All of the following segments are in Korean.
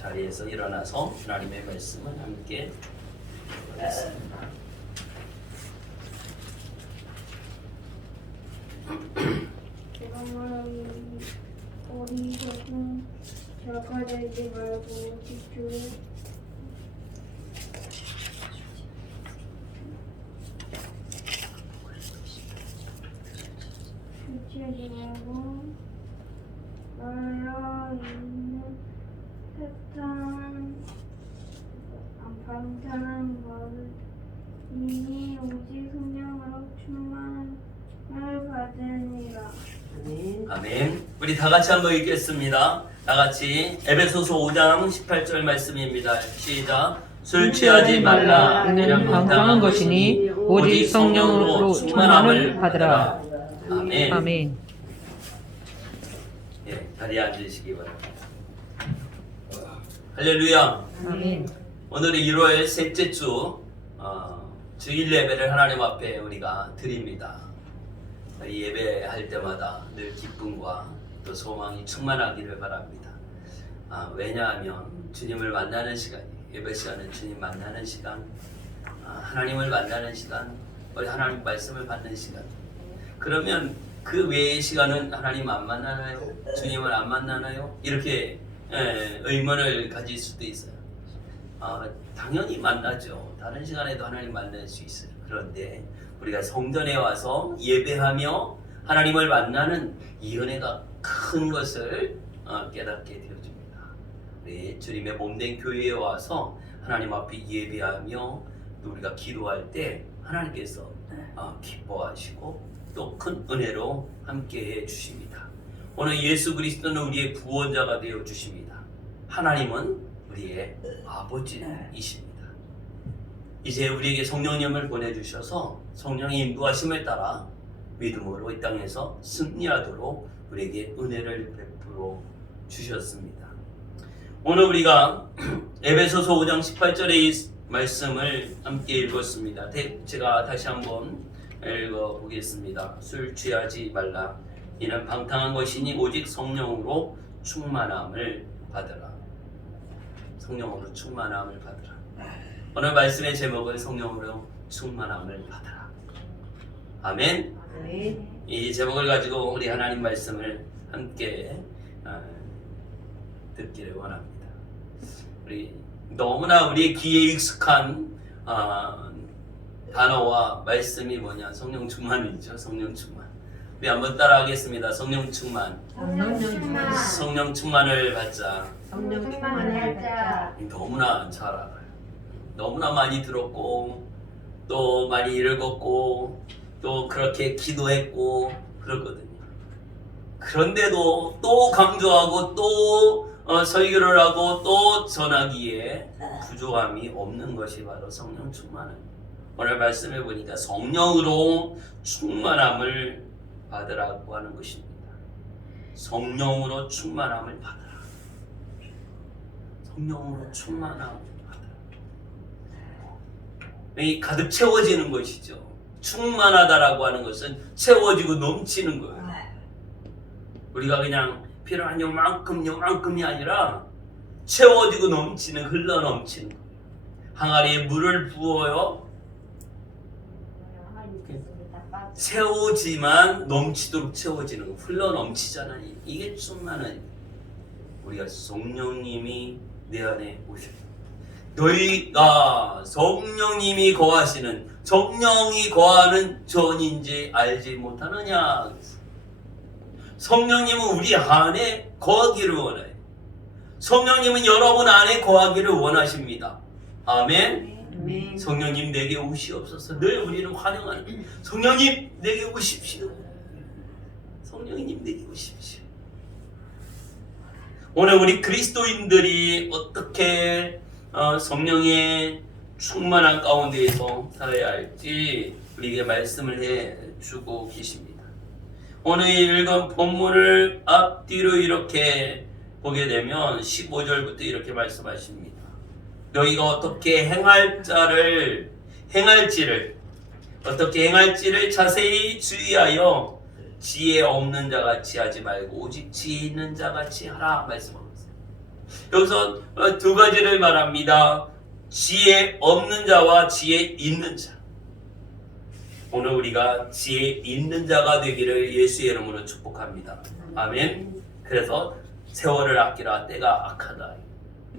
자리에서 일어나서 하나님의 말씀을 함께 보겠습니다. 제가 말하는 어리석은 자가 되지 말고 집주에 주체하지 말고 말라 있는 방탕한 말을 이니 오직 성령으로 충만을 받으니라. 아멘. 우리 다 같이 한번 읽겠습니다. 다 같이 에베소서 5장 18절 말씀입니다. 시작. 술 취하지 말라. 이는 방탕한 것이니 오직 성령으로 충만함을 받으라. 아멘. 아멘. 예, 자리에 앉으시기 바랍니다. 할렐루야. 아멘. 오늘은 1월 셋째 주 주일 예배를 하나님 앞에 우리가 드립니다. 이 예배할 때마다 늘 기쁨과 또 소망이 충만하기를 바랍니다. 왜냐하면 주님을 만나는 시간이, 예배 시간은 주님 만나는 시간, 하나님을 만나는 시간, 우리 하나님 말씀을 받는 시간. 그러면 그 외의 시간은 하나님 안 만나나요? 주님을 안 만나나요? 이렇게 의문을 가질 수도 있어요. 당연히 만나죠. 다른 시간에도 하나님 만날 수 있어요. 그런데 우리가 성전에 와서 예배하며 하나님을 만나는 이 은혜가 큰 것을 깨닫게 되어집니다. 우리 주님의 몸된 교회에 와서 하나님 앞에 예배하며 또 우리가 기도할 때 하나님께서 기뻐하시고 또 큰 은혜로 함께해 주십니다. 오늘 예수 그리스도는 우리의 구원자가 되어 주십니다. 하나님은 우리의 아버지이십니다. 이제 우리에게 성령님을 보내주셔서 성령의 인도하심을 따라 믿음으로 이 땅에서 승리하도록 우리에게 은혜를 베풀어 주셨습니다. 오늘 우리가 에베소서 5장 18절의 이 말씀을 함께 읽었습니다. 제가 다시 한번 읽어보겠습니다. 술 취하지 말라. 이는 방탕한 것이니 오직 성령으로 충만함을 받으라. 성령으로 충만함을 받으라. 오늘 말씀의 제목은 성령으로 충만함을 받으라. 아멘. 이 제목을 가지고 우리 하나님 말씀을 함께 듣기를 원합니다. 우리 너무나 우리의 귀에 익숙한 단어와 말씀이 뭐냐? 성령 충만이죠. 성령 충만. 우리 한번 따라하겠습니다. 성령 충만. 성령 충만을 받자. 성령 충만을 받자. 너무나 잘 알아요. 너무나 많이 들었고 또 많이 읽었고 또 그렇게 기도했고 그렇거든요. 그런데도 또 강조하고 또 설교를 하고 또 전하기에 부족함이 없는 것이 바로 성령 충만함입니다. 오늘 말씀해 보니까 성령으로 충만함을 받으라고 하는 것입니다. 성령으로 충만함을 받으라. 성령으로 충만함을 받으라. 이 가득 채워지는 것이죠. 충만하다라고 하는 것은 채워지고 넘치는 거예요. 우리가 그냥 필요한 요만큼이 아니라 채워지고 넘치는, 흘러 넘치는 거예요. 항아리에 물을 부어요. 채우지만 넘치도록 채워지는 거, 흘러 넘치잖아요. 이게 충만한, 우리가 성령님이 내 안에 오셔요. 너희가 성령님이 거하시는, 성령이 거하는 전인지 알지 못하느냐. 성령님은 우리 안에 거하기를 원해요. 성령님은 여러분 안에 거하기를 원하십니다. 아멘. 성령님 내게 오시옵소서. 늘 우리는 환영하는, 성령님 내게 오십시오. 성령님 내게 오십시오. 오늘 우리 그리스도인들이 어떻게 성령의 충만한 가운데에서 살아야 할지 우리에게 말씀을 해주고 계십니다. 오늘 읽은 본문을 앞뒤로 이렇게 보게 되면 15절부터 이렇게 말씀하십니다. 너희가 어떻게 행할지를 자세히 주의하여 지혜 없는 자같이 하지 말고 오직 지혜 있는 자같이 하라 말씀하고 있어요. 여기서 두 가지를 말합니다. 지혜 없는 자와 지혜 있는 자. 오늘 우리가 지혜 있는 자가 되기를 예수의 이름으로 축복합니다. 아멘. 그래서 세월을 아끼라 때가 악하다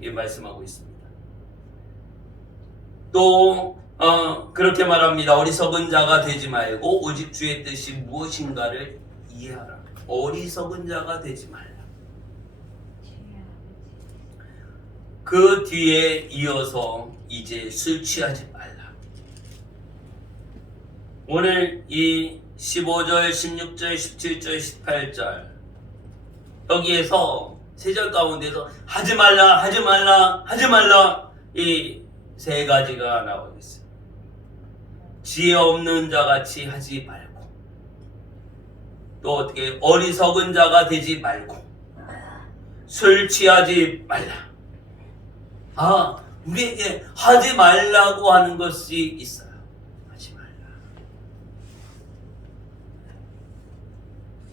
이 말씀하고 있습니다. 또 그렇게 말합니다. 어리석은 자가 되지 말고 오직 주의 뜻이 무엇인가를 이해하라. 어리석은 자가 되지 말라. 그 뒤에 이어서 이제 술 취하지 말라. 오늘 이 15절, 16절, 17절, 18절 여기에서 세 절 가운데서 하지 말라, 하지 말라, 하지 말라 이 세 가지가 나오고 있어요. 지혜 없는 자 같이 하지 말고, 또 어떻게 어리석은 자가 되지 말고, 술 취하지 말라. 우리에게 하지 말라고 하는 것이 있어요. 하지 말라.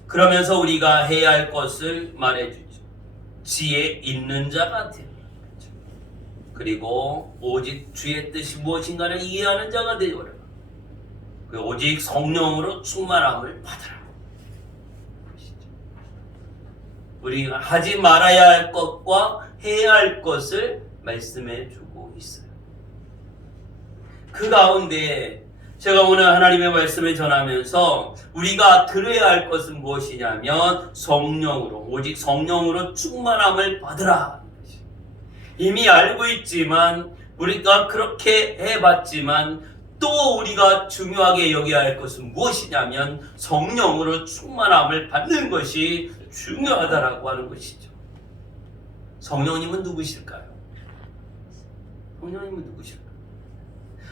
그러면서 우리가 해야 할 것을 말해주죠. 지혜 있는 자가 되라. 그리고 오직 주의 뜻이 무엇인가를 이해하는 자가 되어라. 오직 성령으로 충만함을 받으라. 우리가 하지 말아야 할 것과 해야 할 것을 말씀해 주고 있어요. 그 가운데 제가 오늘 하나님의 말씀을 전하면서 우리가 들어야 할 것은 무엇이냐면 성령으로, 오직 성령으로 충만함을 받으라. 이미 알고 있지만 우리가 그렇게 해봤지만 또 우리가 중요하게 여겨야 할 것은 무엇이냐면 성령으로 충만함을 받는 것이 중요하다라고 하는 것이죠. 성령님은 누구실까요? 성령님은 누구실까요?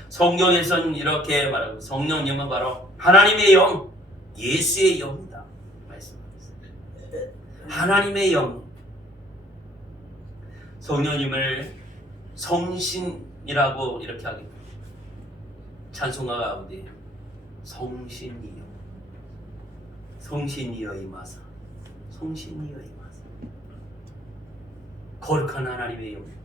성경에서는 이렇게 말하고 성령님은 바로 하나님의 영, 예수의 영이다 말씀하셨어요. 하나님의 영. 성령님을 성신이라고 이렇게 하게 됩니다. 찬송가 가운데 성신이여, 성신이여 임하사, 성신이여 임하사. 거룩한 하나님의 영.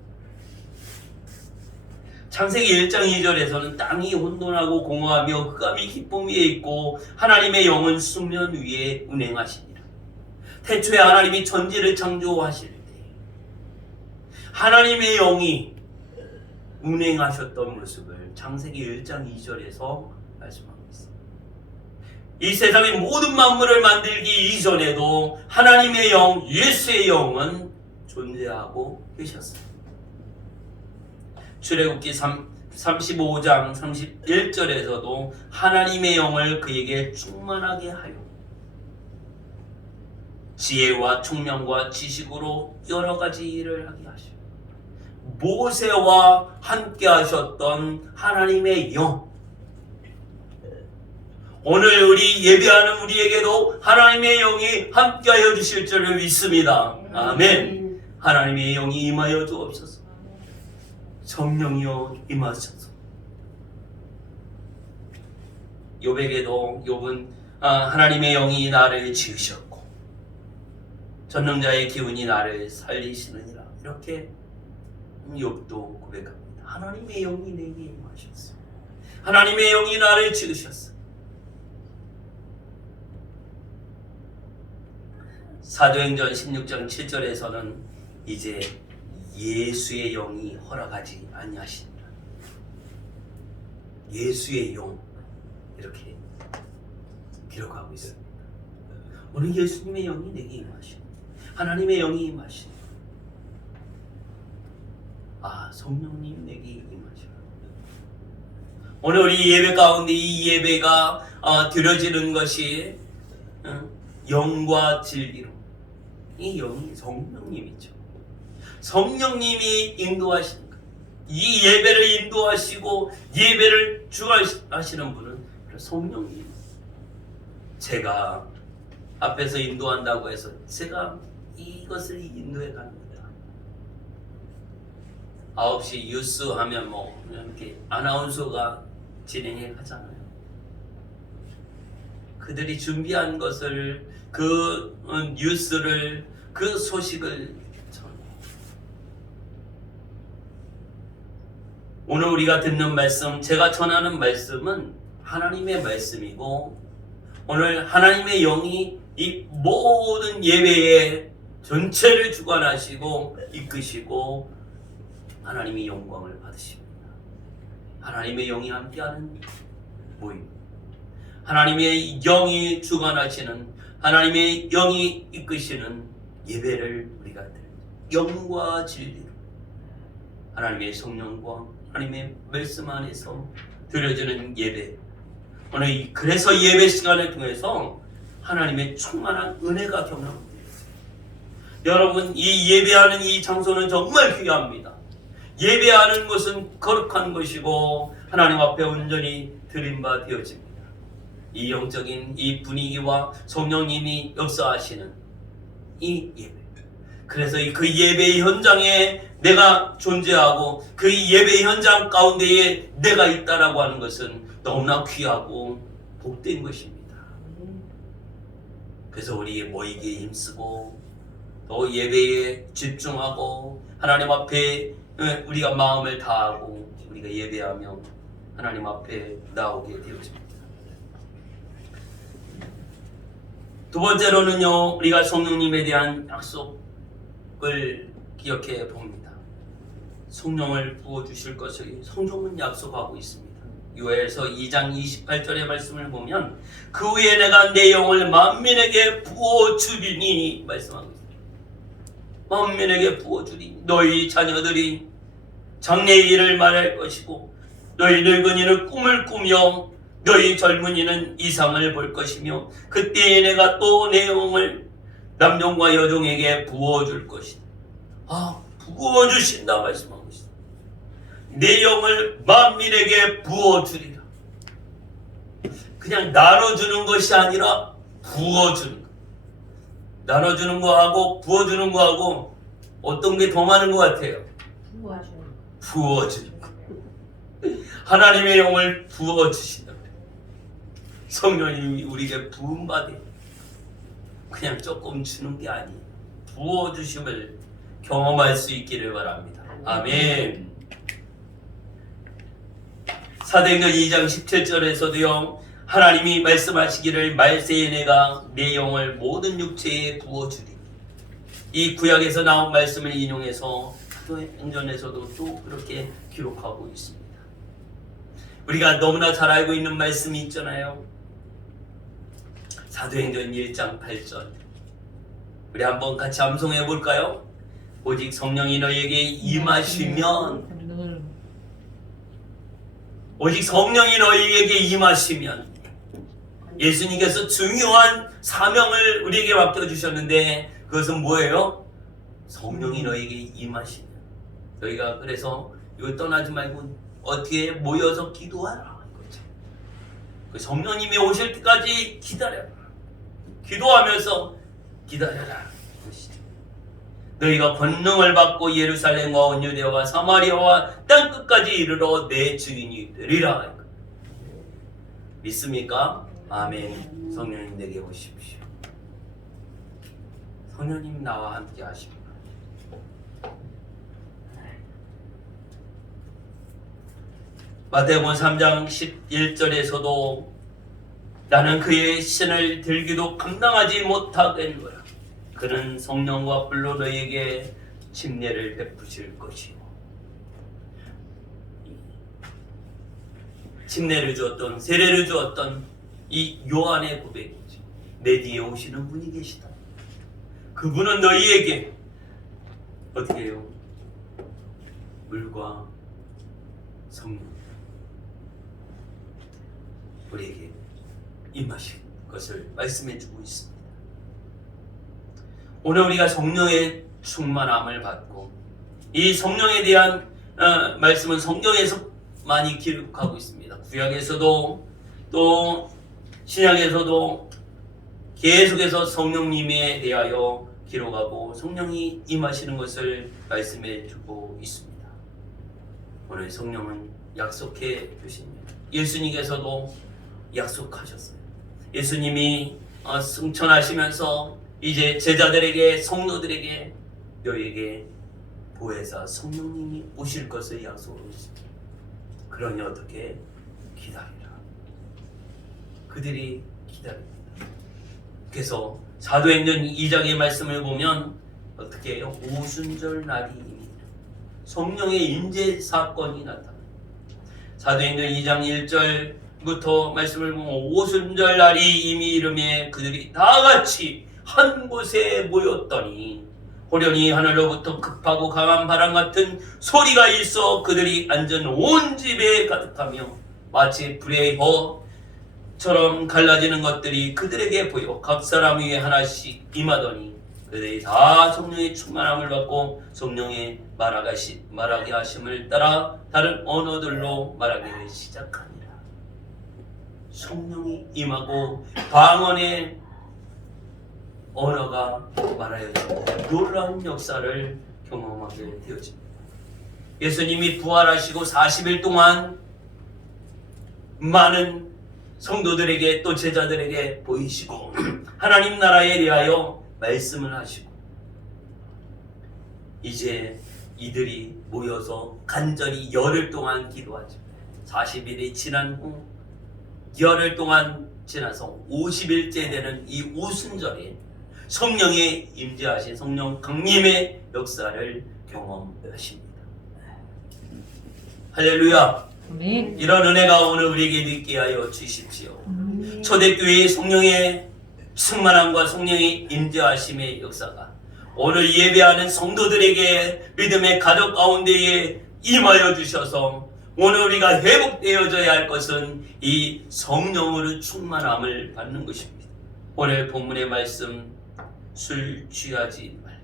창세기 1장 2절에서는 땅이 혼돈하고 공허하며 흑암이 기쁨 위에 있고 하나님의 영은 수면 위에 운행하시니라. 태초에 하나님이 천지를 창조하실 때 하나님의 영이 운행하셨던 모습을 창세기 1장 2절에서 말씀하고 있습니다. 이 세상의 모든 만물을 만들기 이전에도 하나님의 영, 예수의 영은 존재하고 계셨습니다. 출애굽기 35장 31절에서도 하나님의 영을 그에게 충만하게 하여 지혜와 총명과 지식으로 여러 가지 일을 하게 하시고 모세와 함께 하셨던 하나님의 영, 오늘 우리 예배하는 우리에게도 하나님의 영이 함께하여 주실 줄을 믿습니다. 아멘. 하나님의 영이 임하여 주옵소서. 성령이여 임하소서. 욥에게도 욥은 하나님의 영이 나를 지으셨고 전능자의 기운이 나를 살리시느니라 이렇게 욥도 고백합니다. 하나님의 영이 내게 임하셨어. 하나님의 영이 나를 지으셨어. 사도행전 16장 7절에서는 이제 예수의 영이 허락하지 아니하시니라. 예수의 영 이렇게 기록하고 있습니다. 오늘 예수님의 영이 내게 임하시니 하나님의 영이 임하시니 성령님 내게 임하시라. 오늘 우리 예배 가운데 이 예배가 드려지는 것이 영과 진리로 이 영이 성령님이죠. 성령님이 인도하시니까 이 예배를 인도하시고 예배를 주관하시는 분은 성령님. 제가 앞에서 인도한다고 해서 제가 이것을 인도해 갑니다. 9시 뉴스 하면 뭐 이렇게 아나운서가 진행해 가잖아요. 그들이 준비한 것을 그 뉴스를 그 소식을 전해. 오늘 우리가 듣는 말씀, 제가 전하는 말씀은 하나님의 말씀이고 오늘 하나님의 영이 이 모든 예배의 전체를 주관하시고 이끄시고 하나님이 영광을 받으십니다. 하나님의 영이 함께하는 모임, 하나님의 영이 주관하시는, 하나님의 영이 이끄시는 예배를 우리가 드립니다. 영과 진리로 하나님의 성령과 하나님의 말씀 안에서 드려지는 예배. 오늘 그래서 예배 시간을 통해서 하나님의 충만한 은혜가 경험됩니다. 여러분, 이 예배하는 이 장소는 정말 귀합니다. 예배하는 것은 거룩한 것이고 하나님 앞에 온전히 드린 바 되어집니다. 이 영적인 이 분위기와 성령님이 역사하시는 이 예배. 그래서 그 예배의 현장에 내가 존재하고 그 예배 현장 가운데에 내가 있다라고 하는 것은 너무나 귀하고 복된 것입니다. 그래서 우리 모이기에 힘쓰고 또 예배에 집중하고 하나님 앞에 우리가 마음을 다하고 우리가 예배하며 하나님 앞에 나오게 되어집니다. 두 번째로는요, 우리가 성령님에 대한 약속을 기억해 봅니다. 성령을 부어주실 것을 성경은 약속하고 있습니다. 요엘서 2장 28절의 말씀을 보면 그 후에 내가 내 영을 만민에게 부어주리니 말씀하고 있습니다. 만민에게 부어주리니 너희 자녀들이 장래의 일을 말할 것이고 너희 늙은이는 꿈을 꾸며 너희 젊은이는 이상을 볼 것이며 그때에 내가 또 내 영을 남종과 여종에게 부어줄 것이다. 부어주신다 말씀하고 있습니다. 내 영을 만민에게 부어주리라. 그냥 나눠주는 것이 아니라 부어주는 것. 나눠주는 거하고 부어주는 거하고 어떤 게 더 많은 것 같아요? 부어주는 것. 하나님의 영을 부어주신다. 성령님이 우리에게 부음받아 그냥 조금 주는 게 아니에요. 부어주심을 경험할 수 있기를 바랍니다. 아멘. 사도행전 2장 17절에서도요, 하나님이 말씀하시기를 말세에 내가 내 영을 모든 육체에 부어주리. 이 구약에서 나온 말씀을 인용해서 사도행전에서도 또 그렇게 기록하고 있습니다. 우리가 너무나 잘 알고 있는 말씀이 있잖아요. 사도행전 1장 8절. 우리 한번 같이 암송해 볼까요? 오직 성령이 너희에게 임하시면, 오직 성령이 너희에게 임하시면, 예수님께서 중요한 사명을 우리에게 맡겨주셨는데 그것은 뭐예요? 성령이 너희에게 임하시면. 너희가 그래서 이거 떠나지 말고 어떻게 모여서 기도하라. 그 성령님이 오실 때까지 기다려라. 기도하면서 기다려라. 너희가 권능을 받고 예루살렘과 온 유대와 사마리아와 땅끝까지 이르러 내 증인이 되리라. 믿습니까? 아멘. 성령님 내게 오십시오. 성령님 나와 함께 하십니다. 마태복음 3장 11절에서도 나는 그의 신을 들기도 감당하지 못하겠노라. 그는 성령과 불로 너희에게 침례를 베푸실 것이요. 침례를 주었던, 세례를 주었던 이 요한의 고백이죠. 내 뒤에 오시는 분이 계시다. 그분은 너희에게 어떻게 해요? 물과 성령 우리에게 임하실 것을 말씀해 주고 있습니다. 오늘 우리가 성령의 충만함을 받고 이 성령에 대한 말씀은 성경에서 많이 기록하고 있습니다. 구약에서도 또 신약에서도 계속해서 성령님에 대하여 기록하고 성령이 임하시는 것을 말씀해 주고 있습니다. 오늘 성령은 약속해 주십니다. 예수님께서도 약속하셨어요. 예수님이 승천하시면서 이제 제자들에게, 성도들에게 너에게 보혜사 성령님이 오실 것을 약속을 했습니다. 그러니 어떻게 기다리라. 그들이 기다립니다. 그래서 사도행전 2장의 말씀을 보면 어떻게 해요? 오순절 날이 이미 성령의 임재 사건이 나타납니다. 사도행전 2장 1절부터 말씀을 보면 오순절 날이 이미 이르매 그들이 다 같이 한 곳에 모였더니 호련히 하늘로부터 급하고 강한 바람 같은 소리가 있어 그들이 앉은 온 집에 가득하며 마치 불의 혀처럼 갈라지는 것들이 그들에게 보여 각 사람 위에 하나씩 임하더니 그들이 다 성령의 충만함을 받고 성령의 말하게 하심을 따라 다른 언어들로 말하기를 시작하니라. 성령이 임하고 방언의 언어가 말하여지고 놀라운 역사를 경험하게 되어집니다. 예수님이 부활하시고 40일 동안 많은 성도들에게 또 제자들에게 보이시고 하나님 나라에 대하여 말씀을 하시고 이제 이들이 모여서 간절히 열흘 동안 기도하죠. 40일이 지난 후 열흘 동안 지나서 50일째 되는 이 오순절에 성령의 임재하신 성령 강림의 역사를 경험하십니다. 할렐루야. 아멘. 이런 은혜가 오늘 우리에게 있게 하여 주십시오. 초대교회의 성령의 충만함과 성령의 임재하심의 역사가 오늘 예배하는 성도들에게 믿음의 가족 가운데에 임하여 주셔서 오늘 우리가 회복되어져야 할 것은 이 성령으로 충만함을 받는 것입니다. 오늘 본문의 말씀 술 취하지 말라.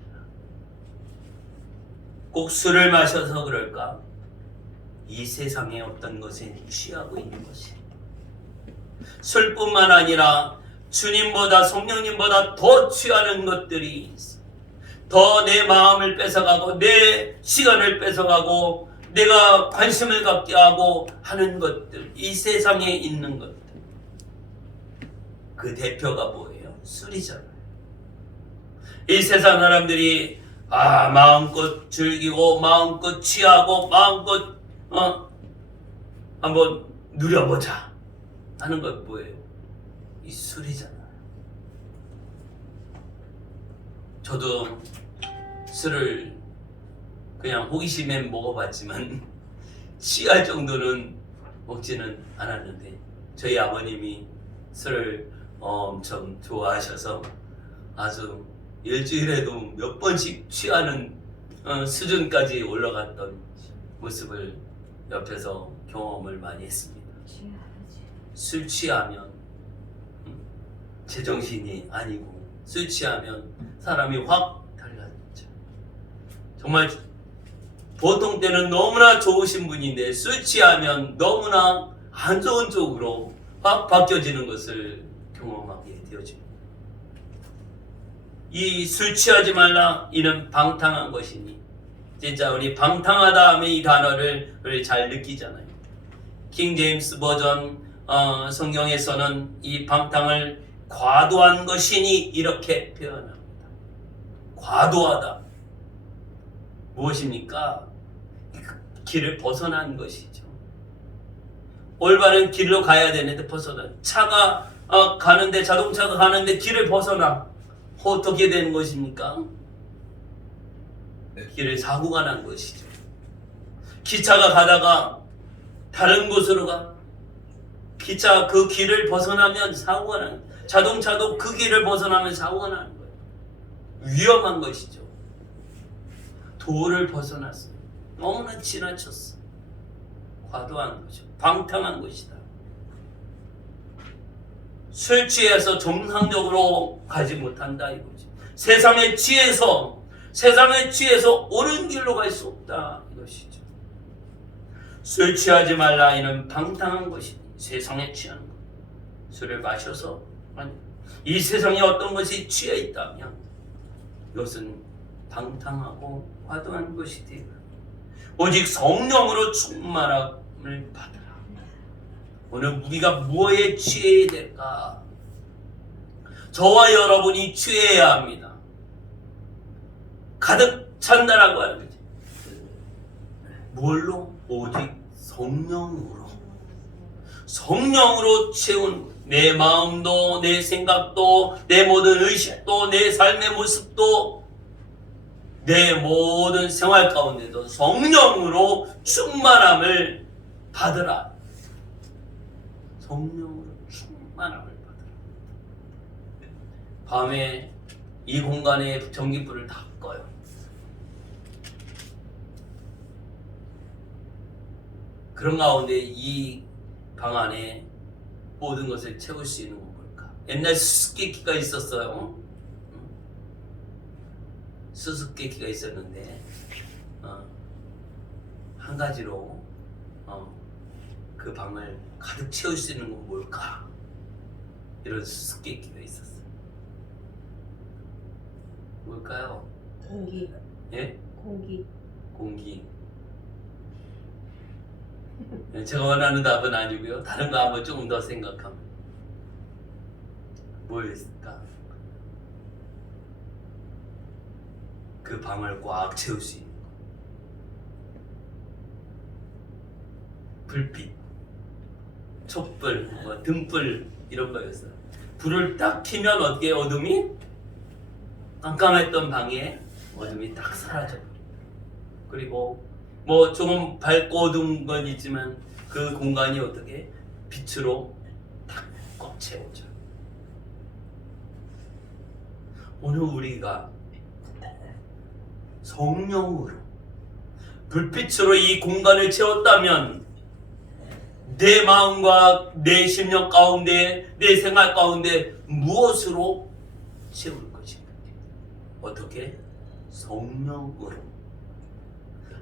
꼭 술을 마셔서 그럴까? 이 세상에 어떤 것에 취하고 있는 것이 술뿐만 아니라 주님보다 성령님보다 더 취하는 것들이 있어. 더 내 마음을 뺏어가고 내 시간을 뺏어가고 내가 관심을 갖게 하고 하는 것들, 이 세상에 있는 것들, 그 대표가 뭐예요? 술이잖아요. 이 세상 사람들이 마음껏 즐기고 마음껏 취하고 마음껏 한번 누려보자 하는 것 뭐예요? 이 술이잖아요. 저도 술을 그냥 호기심에 먹어봤지만 취할 정도는 먹지는 않았는데 저희 아버님이 술을 엄청 좋아하셔서 아주 일주일에도 몇 번씩 취하는 수준까지 올라갔던 모습을 옆에서 경험을 많이 했습니다. 술 취하면 제정신이 아니고 술 취하면 사람이 확 달라졌죠. 정말 보통 때는 너무나 좋으신 분인데 술 취하면 너무나 안 좋은 쪽으로 확 바뀌어지는 것을 경험하게 되어집니다. 이 술 취하지 말라 이는 방탕한 것이니 진짜 우리 방탕하다 하면 이 단어를 우리 잘 느끼잖아요. 킹 제임스 버전 성경에서는 이 방탕을 과도한 것이니 이렇게 표현합니다. 과도하다. 무엇입니까? 길을 벗어난 것이죠. 올바른 길로 가야 되는데 벗어나. 차가 가는데 자동차가 가는데 길을 벗어나. 어떻게 되는 것입니까? 길을 사고가 난 것이죠. 기차가 가다가 다른 곳으로 가. 기차 그 길을 벗어나면 사고가 나는 거예요. 자동차도 그 길을 벗어나면 사고가 나는 거예요. 위험한 것이죠. 도를 벗어났어요. 너무나 지나쳤어. 과도한 거죠. 방탕한 것이다. 술 취해서 정상적으로 가지 못한다 이거지. 세상에 취해서 옳은 길로 갈 수 없다 이것이죠. 술 취하지 말라 이는 방탕한 것이니 세상에 취하는 것. 술을 마셔서 이 세상에 어떤 것이 취해 있다면 이것은 방탕하고 과도한 것이 되어 오직 성령으로 충만함을 받으라. 오늘 우리가 무엇에 취해야 될까? 저와 여러분이 취해야 합니다. 가득 찬다라고 하는 거지. 뭘로? 오직 성령으로 채운 내 마음도, 내 생각도, 내 모든 의식도, 내 삶의 모습도, 내 모든 생활 가운데도 성령으로 충만함을 받으라. 성령으로 충만함을 받으라. 밤에 이 공간에 전기불을 다 꺼요. 그런 가운데 이 방 안에 모든 것을 채울 수 있는 건 뭘까? 옛날 수수께끼가 있었어요. 수수께끼가 있었는데 한 가지로 그 방을 가득 채울 수 있는 건 뭘까? 이런 수수께끼가 있었어요. 뭘까요? 공기. 예? 공기. 공기. 제가 원하는 답은 아니고요. 다른 거 한번 조금 더 생각하면 뭐였을까? 그 방을 꽉 채울 수 있는 거. 불빛, 촛불, 뭐 등불 이런 거였어요. 불을 딱 켜면 어떻게 어둠이 깜깜했던 방에 어둠이 딱 사라져요. 그리고 뭐 조금 밝고 어두운 건 있지만 그 공간이 어떻게 빛으로 딱 꽉 채워져. 오늘 우리가 성령으로 불빛으로 이 공간을 채웠다면 내 마음과 내 심령 가운데 내 생활 가운데 무엇으로 채울 것인가? 어떻게? 성령으로.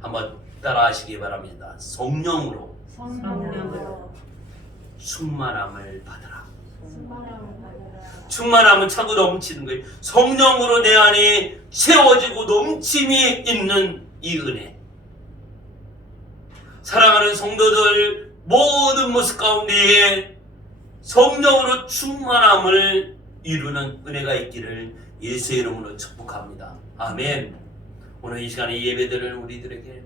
한번 따라 하시기 바랍니다. 성령으로 충만함을 받으라. 충만함은 차고 넘치는 거예요. 성령으로 내 안에 채워지고 넘침이 있는 이 은혜. 사랑하는 성도들 모든 모습 가운데에 성령으로 충만함을 이루는 은혜가 있기를 예수의 이름으로 축복합니다. 아멘. 오늘 이 시간에 예배드리는 우리들에게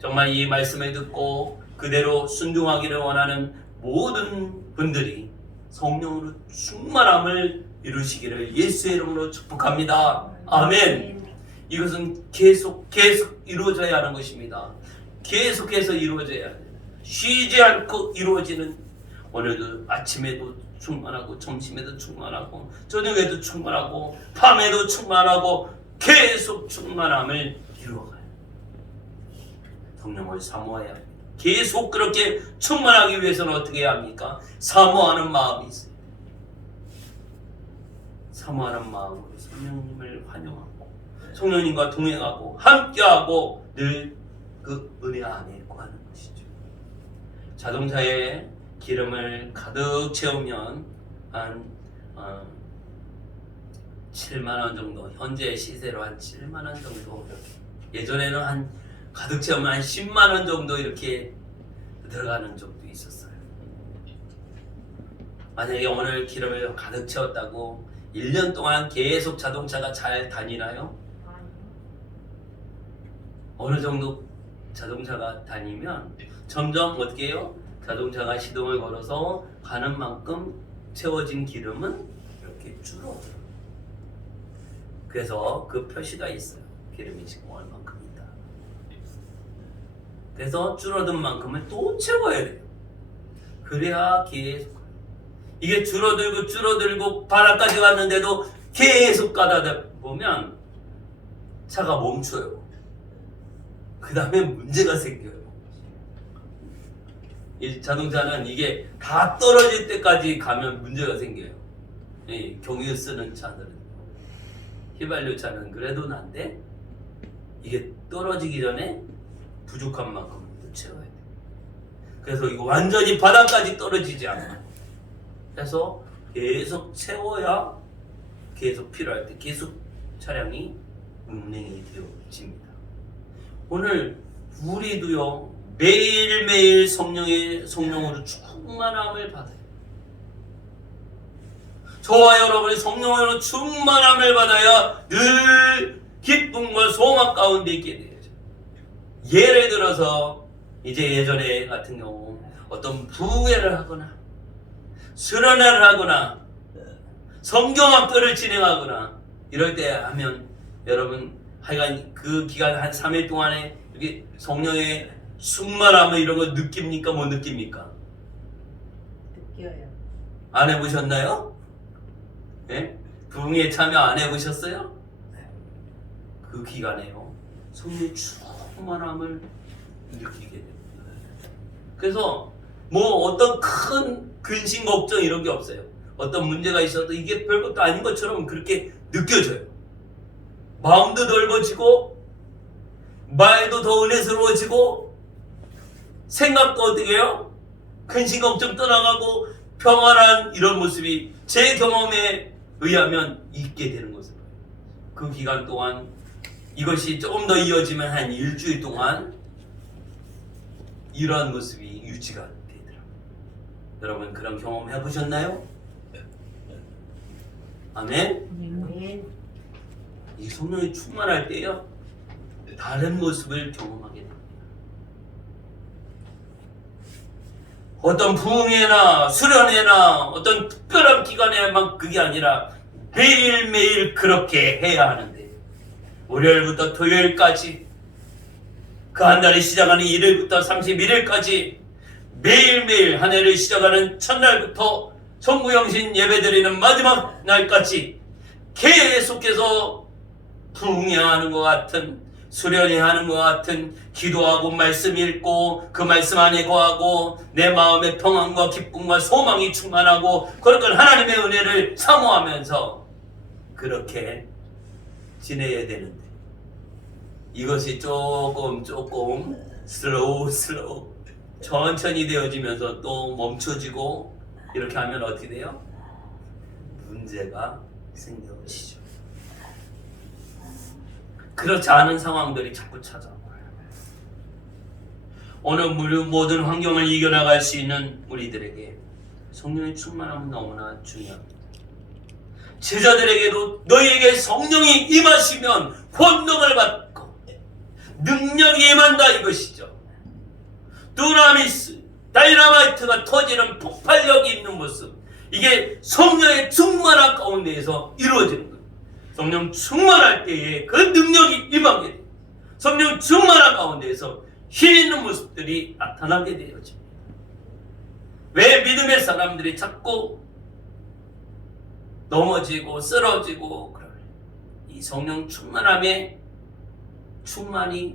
정말 이 말씀을 듣고 그대로 순종하기를 원하는 모든 분들이 성령으로 충만함을 이루시기를 예수의 이름으로 축복합니다. 아멘. 이것은 계속 이루어져야 하는 것입니다. 계속해서 이루어져야 합니다. 쉬지 않고 이루어지는, 오늘도 아침에도 충만하고 점심에도 충만하고 저녁에도 충만하고 밤에도 충만하고 계속 충만함을 이루어가요. 성령을 사모해야 합니다. 계속 그렇게 충만하기 위해서는 어떻게 해야 합니까? 사모하는 마음이 있어요. 사모하는 마음으로 성령님을 환영하고 성령님과 동행하고 함께하고 늘 그 은혜 안에 거하는 것이죠. 자동차에 기름을 가득 채우면 한 7만원 정도, 현재 시세로 한 7만원 정도, 예전에는 한 가득 채우면 한 10만원 정도 이렇게 들어가는 적도 있었어요. 만약에 오늘 기름을 가득 채웠다고 1년 동안 계속 자동차가 잘 다니나요? 어느 정도 자동차가 다니면 점점 어떻게 해요? 자동차가 시동을 걸어서 가는 만큼 채워진 기름은 이렇게 줄어들어요. 그래서 그 표시가 있어요. 기름이 지금 얼만큼이다. 그래서 줄어든 만큼을 또 채워야 돼요. 그래야 계속. 이게 줄어들고 바닥까지 갔는데도 계속 가다 보면 차가 멈춰요. 그 다음에 문제가 생겨요. 이 자동차는 이게 다 떨어질 때까지 가면 문제가 생겨요. 경유 쓰는 차들은, 휘발유 차는 그래도 난데 이게 떨어지기 전에 부족한 만큼은 또 채워야 돼요. 그래서 이거 완전히 바닥까지 떨어지지 않아요. 그래서 계속 채워야 계속 필요할 때 계속 차량이 운행이 되어집니다. 오늘 우리도요 매일매일 성령으로 충만함을 받아요. 저와 여러분이 성령으로 충만함을 받아야 늘 기쁨과 소망 가운데 있게 되죠. 예를 들어서 이제 예전에 같은 경우 어떤 부회를 하거나 수련회를 하거나 성경학교를 진행하거나 이럴 때 하면 여러분 하여간 그 기간 한 3일 동안에 이렇게 성령의 충만함을 이런 거 느낍니까? 못 느낍니까? 느껴요. 안 해보셨나요? 네? 부흥에 참여 안 해보셨어요? 그 기간에요. 성령의 충만함을 느끼게 됩니다. 그래서 뭐 어떤 큰 근심 걱정 이런 게 없어요. 어떤 문제가 있어도 이게 별것도 아닌 것처럼 그렇게 느껴져요. 마음도 넓어지고 말도 더 은혜스러워지고 생각도 어떻게 해요? 근심 걱정 떠나가고 평안한 이런 모습이 제 경험에 의하면 있게 되는 것을 봐요. 그 기간 동안 이것이 조금 더 이어지면 한 일주일 동안 이러한 모습이 유지가 되더라고요. 여러분 그런 경험 해보셨나요? 아멘? 아멘. 이 성령이 충만할 때요 다른 모습을 경험하게 됩니다. 어떤 부흥회나 수련회나 어떤 특별한 기간에만 그게 아니라 매일매일 그렇게 해야 하는데 월요일부터 토요일까지 그 한 달이 시작하는 1일부터 31일까지 매일매일 한 해를 시작하는 첫날부터 성구영신 예배드리는 마지막 날까지 계속해서 부흥회 하는 것 같은 수련회 하는 것 같은 기도하고 말씀 읽고 그 말씀 안에 거하고 내 마음의 평안과 기쁨과 소망이 충만하고 그러니까 하나님의 은혜를 사모하면서 그렇게 지내야 되는데 이것이 조금 슬로우 천천히 되어지면서 또 멈춰지고 이렇게 하면 어떻게 돼요? 문제가 생겨지죠. 그렇지 않은 상황들이 자꾸 찾아와요. 오늘 모든 환경을 이겨나갈 수 있는 우리들에게 성령의 충만함은 너무나 중요합니다. 제자들에게도 너희에게 성령이 임하시면 권능을 받고 능력이 임한다 이것이죠. 두나미스, 다이너마이트가 터지는 폭발력이 있는 모습 이게 성령의 충만한 가운데에서 이루어지는 거예요. 성령 충만할 때에 그 능력이 임하게 돼요. 성령 충만한 가운데에서 힘 있는 모습들이 나타나게 되어집니다. 왜 믿음의 사람들이 자꾸 넘어지고 쓰러지고 그래요? 이 성령 충만함에 충만이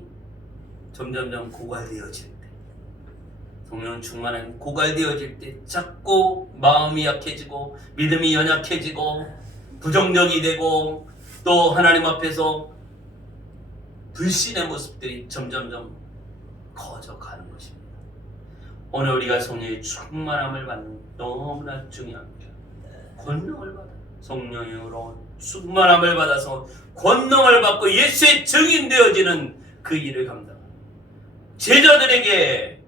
점점점 고갈되어질 때 성령 충만함이 고갈되어질 때 자꾸 마음이 약해지고 믿음이 연약해지고 부정적이 되고 또 하나님 앞에서 불신의 모습들이 점점점 커져가는 것입니다. 오늘 우리가 성령의 충만함을 받는 너무나 중요합니다. 권능을 받아 성령으로 충만함을 받아서 권능을 받고 예수의 증인 되어지는 그 일을 감당합니다. 제자들에게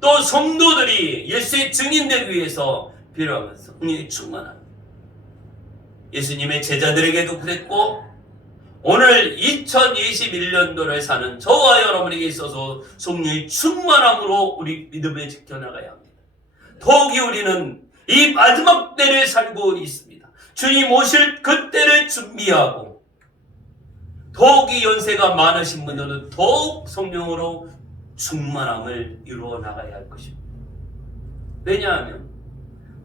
또 성도들이 예수의 증인 되기 위해서 필요한 성령의 충만함. 예수님의 제자들에게도 그랬고 오늘 2021년도를 사는 저와 여러분에게 있어서 성령의 충만함으로 우리 믿음을 지켜나가야 합니다. 더욱이 우리는 이 마지막 때를 살고 있습니다. 주님 오실 그때를 준비하고 더욱이 연세가 많으신 분들은 더욱 성령으로 충만함을 이루어 나가야 할 것입니다. 왜냐하면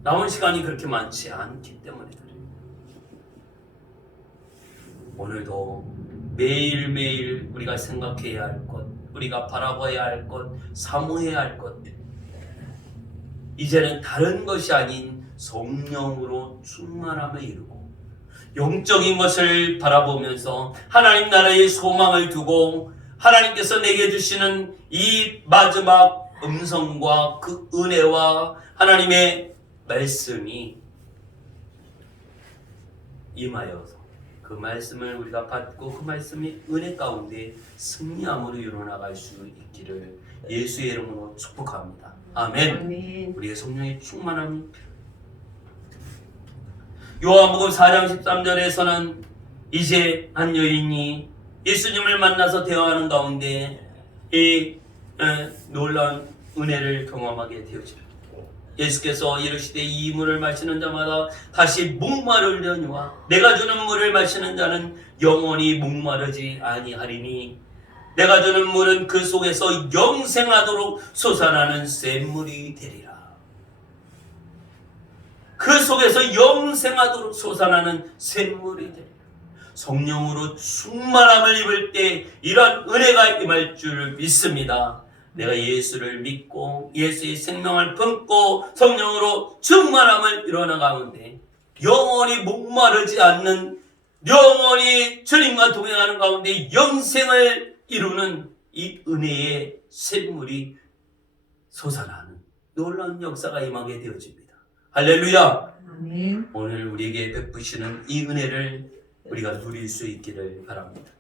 남은 시간이 그렇게 많지 않기 때문에 그래요. 오늘도 매일매일 우리가 생각해야 할 것, 우리가 바라봐야 할 것, 사모해야 할 것, 이제는 다른 것이 아닌 성령으로 충만함을 이루고 영적인 것을 바라보면서 하나님 나라의 소망을 두고 하나님께서 내게 주시는 이 마지막 음성과 그 은혜와 하나님의 말씀이 임하여서 그 말씀을 우리가 받고 그 말씀이 은혜 가운데 승리함으로 이루어나갈 수 있기를 예수의 이름으로 축복합니다. 아멘. 아멘. 우리의 성령의 충만함이 요한복음 4장 13절에서는 이제 한 여인이 예수님을 만나서 대화하는 가운데 이 놀라운 은혜를 경험하게 되어집니다. 예수께서 이르시되 이 물을 마시는 자마다 다시 목마르려니와 내가 주는 물을 마시는 자는 영원히 목마르지 아니하리니 내가 주는 물은 그 속에서 영생하도록 솟아나는 샘물이 되리라. 그 속에서 영생하도록 솟아나는 샘물이 되리라. 성령으로 충만함을 입을 때 이런 은혜가 임할 줄 믿습니다. 내가 예수를 믿고 예수의 생명을 품고 성령으로 충만함을 이루어나 가운데 영원히 목마르지 않는, 영원히 주님과 동행하는 가운데 영생을 이루는 이 은혜의 샘물이 솟아나는 놀라운 역사가 임하게 되어집니다. 할렐루야. 아멘. 오늘 우리에게 베푸시는 이 은혜를 우리가 누릴 수 있기를 바랍니다.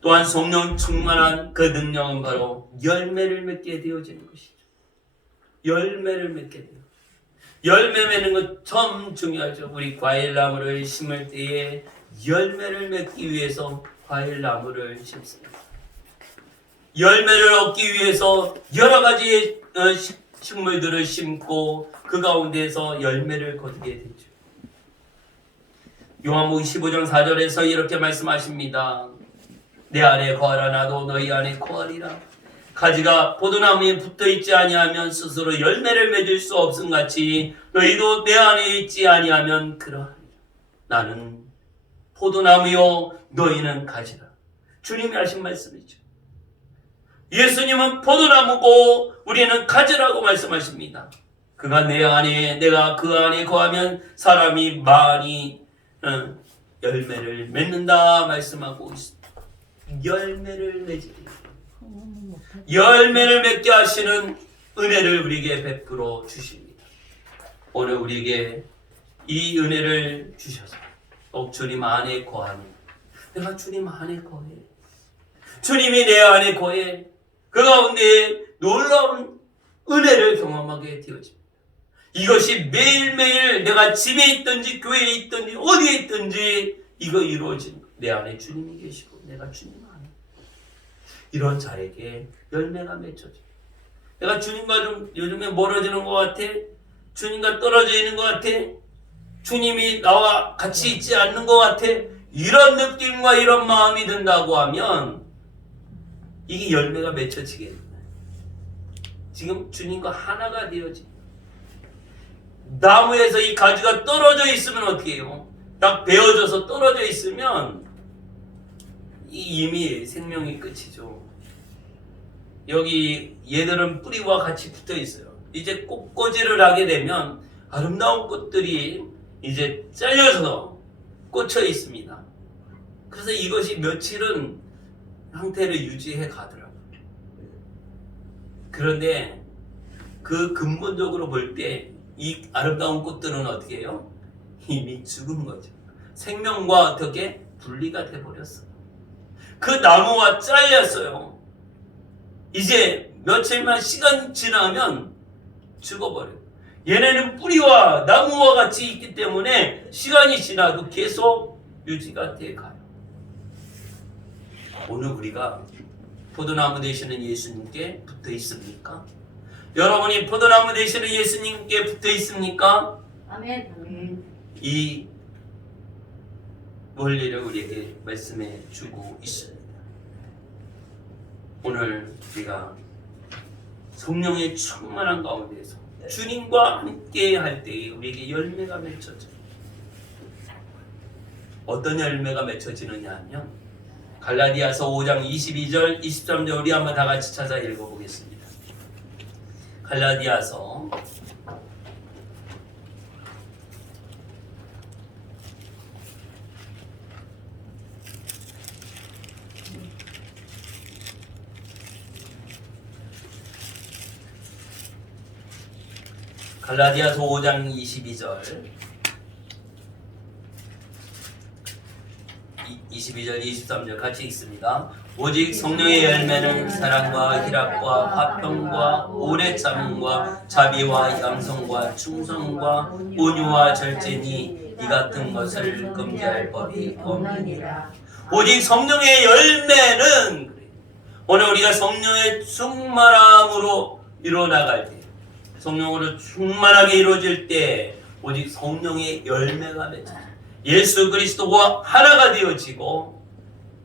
또한 성령 충만한 그 능력은 바로 열매를 맺게 되어지는 것이죠. 열매를 맺게 돼요. 열매 맺는 것 참 중요하죠. 우리 과일나무를 심을 때에 열매를 맺기 위해서 과일나무를 심습니다. 열매를 얻기 위해서 여러 가지 식물들을 심고 그 가운데서 열매를 거두게 되죠. 요한복음 15장 4절에서 이렇게 말씀하십니다. 내 안에 거하라 나도 너희 안에 거하리라. 가지가 포도나무에 붙어있지 아니하면 스스로 열매를 맺을 수 없음같이 너희도 내 안에 있지 아니하면 그러하리라. 나는 포도나무요 너희는 가지라. 주님이 하신 말씀이죠. 예수님은 포도나무고 우리는 가지라고 말씀하십니다. 그가 내 안에 내가 그 안에 거하면 사람이 많이 열매를 맺는다 말씀하고 있습니다. 열매를 맺으리. 열매를 맺게 하시는 은혜를 우리에게 베풀어 주십니다. 오늘 우리에게 이 은혜를 주셔서 주님 안에 거하니 내가 주님 안에 거해. 주님이 내 안에 거해. 그 가운데 놀라운 은혜를 경험하게 되어집니다. 이것이 매일매일 내가 집에 있든지 교회에 있든지 어디에 있든지 이거 이루어진 내 안에 주님이 계시고 내가 주님 안에 이런 자에게 열매가 맺혀져. 내가 주님과 좀 요즘에 멀어지는 것 같아. 주님과 떨어져 있는 것 같아. 주님이 나와 같이 있지 않는 것 같아. 이런 느낌과 이런 마음이 든다고 하면 이게 열매가 맺혀지겠네. 지금 주님과 하나가 되어지. 나무에서 이 가지가 떨어져 있으면 어떻게 해요? 딱 베어져서 떨어져 있으면 이미 생명이 끝이죠. 여기 얘들은 뿌리와 같이 붙어 있어요. 이제 꽃꽂이를 하게 되면 아름다운 꽃들이 이제 잘려서 꽂혀 있습니다. 그래서 이것이 며칠은 형태를 유지해 가더라고요. 그런데 그 근본적으로 볼 때 이 아름다운 꽃들은 어떻게 해요? 이미 죽은 거죠. 생명과 어떻게 분리가 돼버렸어요. 그 나무와 잘렸어요. 이제 며칠만 시간 지나면 죽어버려요. 얘네는 뿌리와 나무와 같이 있기 때문에 시간이 지나도 계속 유지가 돼 가요. 오늘 우리가 포도나무 되시는 예수님께 붙어 있습니까? 여러분이 포도나무 되시는 예수님께 붙어 있습니까? 아멘. 아멘. 이 원리를 우리에게 말씀해 주고 있습니다. 오늘 우리가 성령의 충만한 가운데서 주님과 함께 할 때에 우리에게 열매가 맺혀져요. 어떤 열매가 맺혀지느냐 하면 갈라디아서 5장 22절 23절 우리 한번 다 같이 찾아 읽어보겠습니다. 갈라디아서 5장 22절 23절 같이 읽습니다. 오직 성령의 열매는 사랑과 희락과 화평과 오래 참음과 자비와 양성과 충성과 온유와 절제니 이 같은 것을 금지할 법이 없느니라. 오직 성령의 열매는 오늘 우리가 성령의 충만함으로 이루어나갈 때, 성령으로 충만하게 이루어질 때 오직 성령의 열매가 맺혀져요. 예수 그리스도와 하나가 되어지고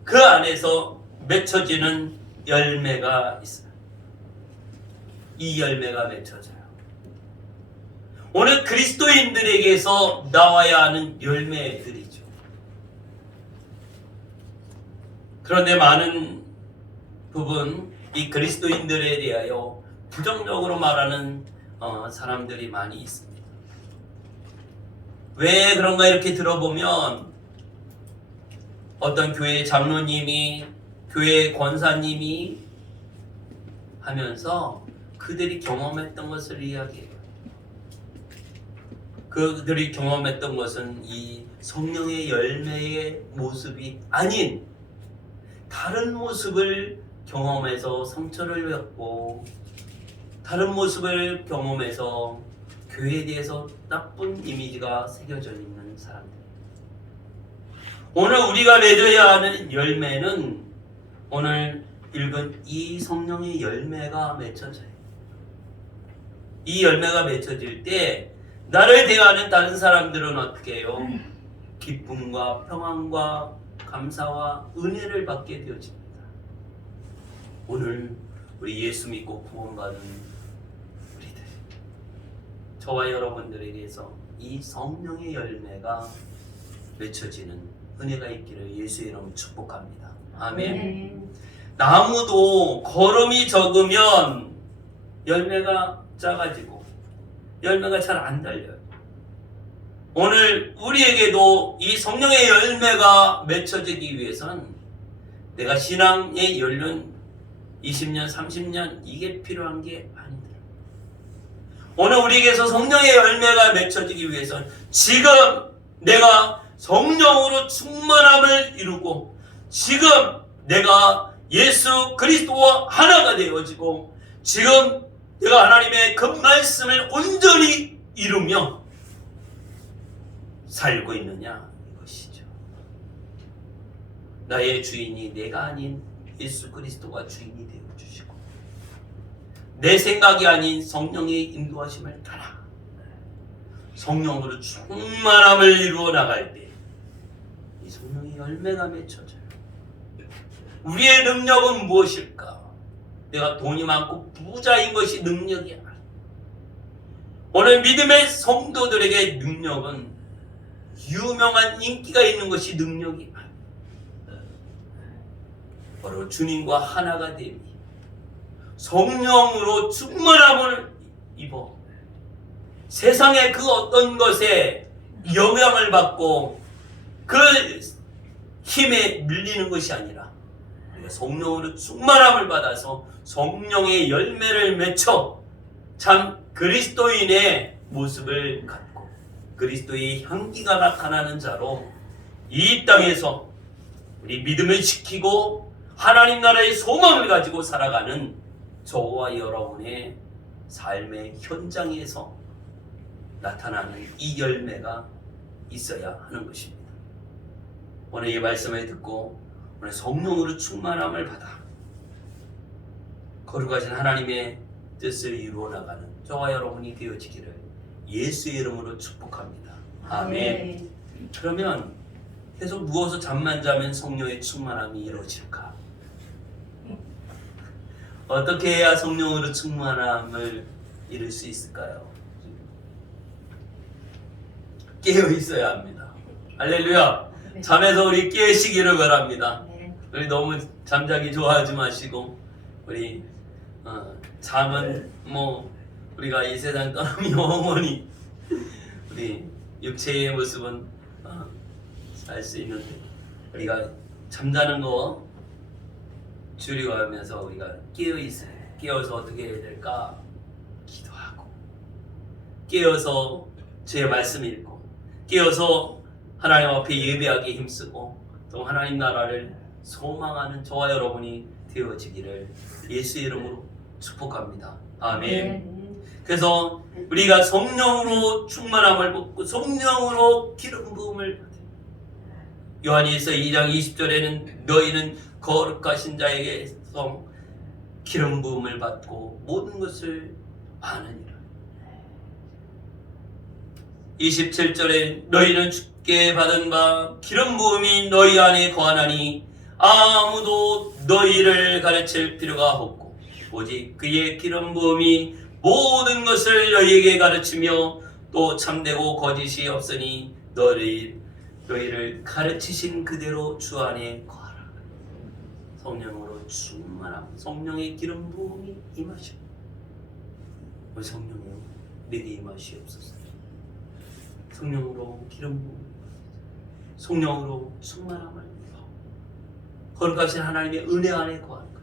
그 안에서 맺혀지는 열매가 있어요. 이 열매가 맺혀져요. 오늘 그리스도인들에게서 나와야 하는 열매들이죠. 그런데 많은 부분 이 그리스도인들에 대하여 부정적으로 말하는 사람들이 많이 있습니다. 왜 그런가 이렇게 들어보면 어떤 교회 장로님이, 교회 권사님이 하면서 그들이 경험했던 것을 이야기해요. 그들이 경험했던 것은 이 성령의 열매의 모습이 아닌 다른 모습을 경험해서 상처를 받고 다른 모습을 경험해서 교회에 대해서 나쁜 이미지가 새겨져 있는 사람들. 오늘 우리가 맺어야 하는 열매는 오늘 읽은 이 성령의 열매가 맺혀져요. 이 열매가 맺혀질 때 나를 대하는 다른 사람들은 어떻게 해요? 기쁨과 평안과 감사와 은혜를 받게 되어집니다. 오늘 우리 예수 믿고 구원받은 우리들, 저와 여러분들에게서 이 성령의 열매가 맺혀지는 은혜가 있기를 예수의 이름으로 축복합니다. 아멘. 나무도 거름이 적으면 열매가 작아지고 열매가 잘 안 달려요. 오늘 우리에게도 이 성령의 열매가 맺혀지기 위해선 내가 신앙의 연륜 20년, 30년 이게 필요한 게 아니다. 오늘 우리에게서 성령의 열매가 맺혀지기 위해선 지금 내가 성령으로 충만함을 이루고 지금 내가 예수 그리스도와 하나가 되어지고 지금 내가 하나님의 그 말씀을 온전히 이루며 살고 있느냐 이것이죠. 나의 주인이 내가 아닌 예수 그리스도가 주인이 되어주시고 내 생각이 아닌 성령의 인도하심을 따라 성령으로 충만함을 이루어 나갈 때 이 성령의 열매가 맺혀져요. 우리의 능력은 무엇일까? 내가 돈이 많고 부자인 것이 능력이 아니야. 오늘 믿음의 성도들에게 능력은 유명한 인기가 있는 것이 능력이 아니야. 바로 주님과 하나가 되니 성령으로 충만함을 입어 세상의 그 어떤 것에 영향을 받고 그 힘에 밀리는 것이 아니라 성령으로 충만함을 받아서 성령의 열매를 맺혀 참 그리스도인의 모습을 갖고 그리스도의 향기가 나타나는 자로 이 땅에서 우리 믿음을 지키고 하나님 나라의 소망을 가지고 살아가는 저와 여러분의 삶의 현장에서 나타나는 이 열매가 있어야 하는 것입니다. 오늘 이 말씀을 듣고 오늘 성령으로 충만함을 받아 거룩하신 하나님의 뜻을 이루어 나가는 저와 여러분이 되어지기를 예수의 이름으로 축복합니다. 아멘. 그러면 계속 누워서 잠만 자면 성령의 충만함이 이루어질까? 어떻게 해야 성령으로 충만함을 이룰 수 있을까요? 깨어 있어야 합니다. 할렐루야. 잠에서 우리 깨시기를 바랍니다. 우리 너무 잠자기 좋아하지 마시고 우리 잠은 뭐 우리가 이 세상 떠나면 영원히 우리 육체의 모습은 살 수 있는데 우리가 잠자는 거 줄여가면서 우리가 깨어 있어요. 깨어서 어떻게 해야 될까? 기도하고 깨어서 주의 말씀 읽고 깨어서 하나님 앞에 예배하기에 힘쓰고 또 하나님 나라를 소망하는 저와 여러분이 되어지기를 예수의 이름으로 축복합니다. 아멘. 그래서 우리가 성령으로 충만함을 받고 성령으로 기름 부음을 받아요. 요한일서 2장 20절에는 너희는 거룩하신 자에게서 기름 부음을 받고 모든 것을 아느니라. 27절에 너희는 주께 받은 바 기름 부음이 너희 안에 거하나니 아무도 너희를 가르칠 필요가 없고 오직 그의 기름 부음이 모든 것을 너희에게 가르치며 또 참되고 거짓이 없으니 너희를 가르치신 그대로 주 안에 거하라. 성령으로 충만함, 성령의 기름 부음이 임하시오. 우리 성령이요, 내게 임하시옵소서. 성령으로 기름 부음, 성령으로 충만함을 거룩하신 하나님의 은혜 안에 거하는 것.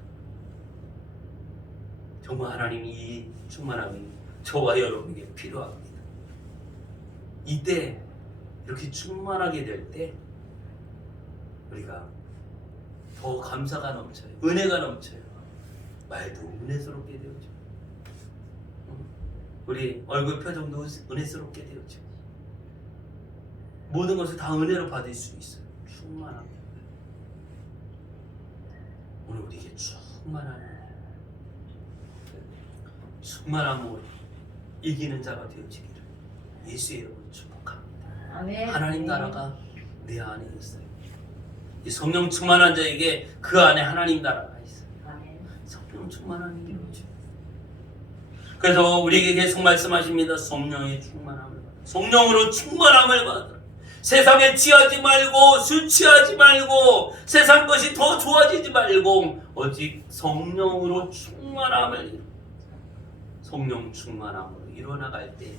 정말 하나님이 이 충만함이 저와 여러분에게 필요합니다. 이때 이렇게 충만하게 될 때 우리가 더 감사가 넘쳐요. 은혜가 넘쳐요. 말도 은혜스럽게 되어져. 우리 얼굴 표정도 은혜스럽게 되어져. 모든 것을 다 은혜로 받을 수 있어요. 충만함. 오늘 우리에게 충만함으로 이기는 자가 되어지기를 예수의 이름으로 축복합니다. 아멘. 하나님 나라가 내 안에 있어요. 이 성령 충만한 자에게 그 안에 하나님 나라가 있어요. 아멘. 성령 충만함이 이루어져요. 그래서 우리에게 계속 말씀하십니다. 성령의 충만함을 받아. 성령으로 충만함을 받아. 세상에 취하지 말고 술 취하지 말고 세상 것이 더 좋아지지 말고 오직 성령으로 충만함을 성령 충만함으로 일어나갈 때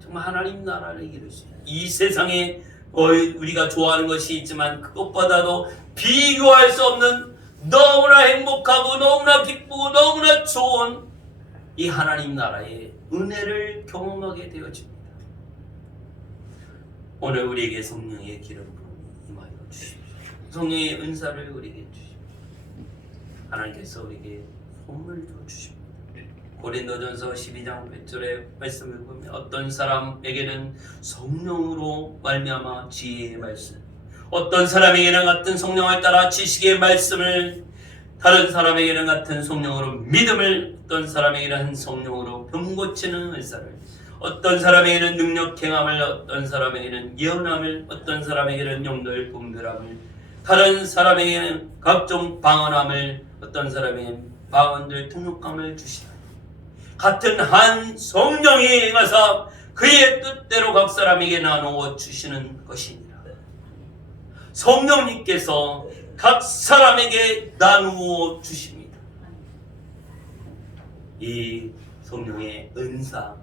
정말 하나님 나라를 이룰 수 있어요. 이 세상에 우리가 좋아하는 것이 있지만 그것보다도 비교할 수 없는 너무나 행복하고 너무나 기쁘고 너무나 좋은 이 하나님 나라의 은혜를 경험하게 되어집니다. 오늘 우리에게 성령의 기름 부음이 임하여 주십시오. 성령의 은사를 우리에게 주십시오. 하나님께서 우리에게 선물도 주십니다. 고린도전서 12장 8절의 말씀을 보면 어떤 사람에게는 성령으로 말미암아 지혜의 말씀, 어떤 사람에게는 같은 성령을 따라 지식의 말씀을, 다른 사람에게는 같은 성령으로 믿음을, 어떤 사람에게는 성령으로 병 고치는 은사를, 어떤 사람에게는 능력 행함을, 어떤 사람에게는 예언함을, 어떤 사람에게는 영들 분별함을, 다른 사람에게는 각종 방언함을, 어떤 사람에게는 방언들 통역함을 주시다. 같은 한 성령이 행하사 그의 뜻대로 각 사람에게 나누어 주시는 것입니다. 성령님께서 각 사람에게 나누어 주십니다. 이 성령의 은사,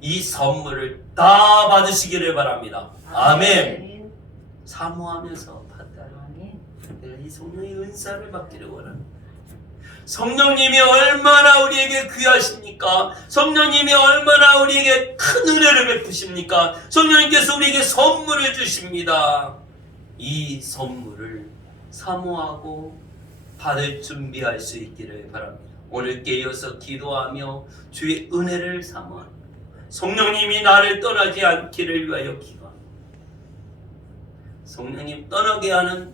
이 선물을 다 받으시기를 바랍니다. 아멘. 사모하면서 받아라. 내가 이 성령의 은사를 받기를 원합니다. 성령님이 얼마나 우리에게 귀하십니까? 성령님이 얼마나 우리에게 큰 은혜를 베푸십니까? 성령님께서 우리에게 선물을 주십니다. 이 선물을 사모하고 받을 준비할 수 있기를 바랍니다. 오늘 깨어서 기도하며 주의 은혜를 사모하는 성령님이 나를 떠나지 않기를 위하여 기도합니다. 성령님 떠나게 하는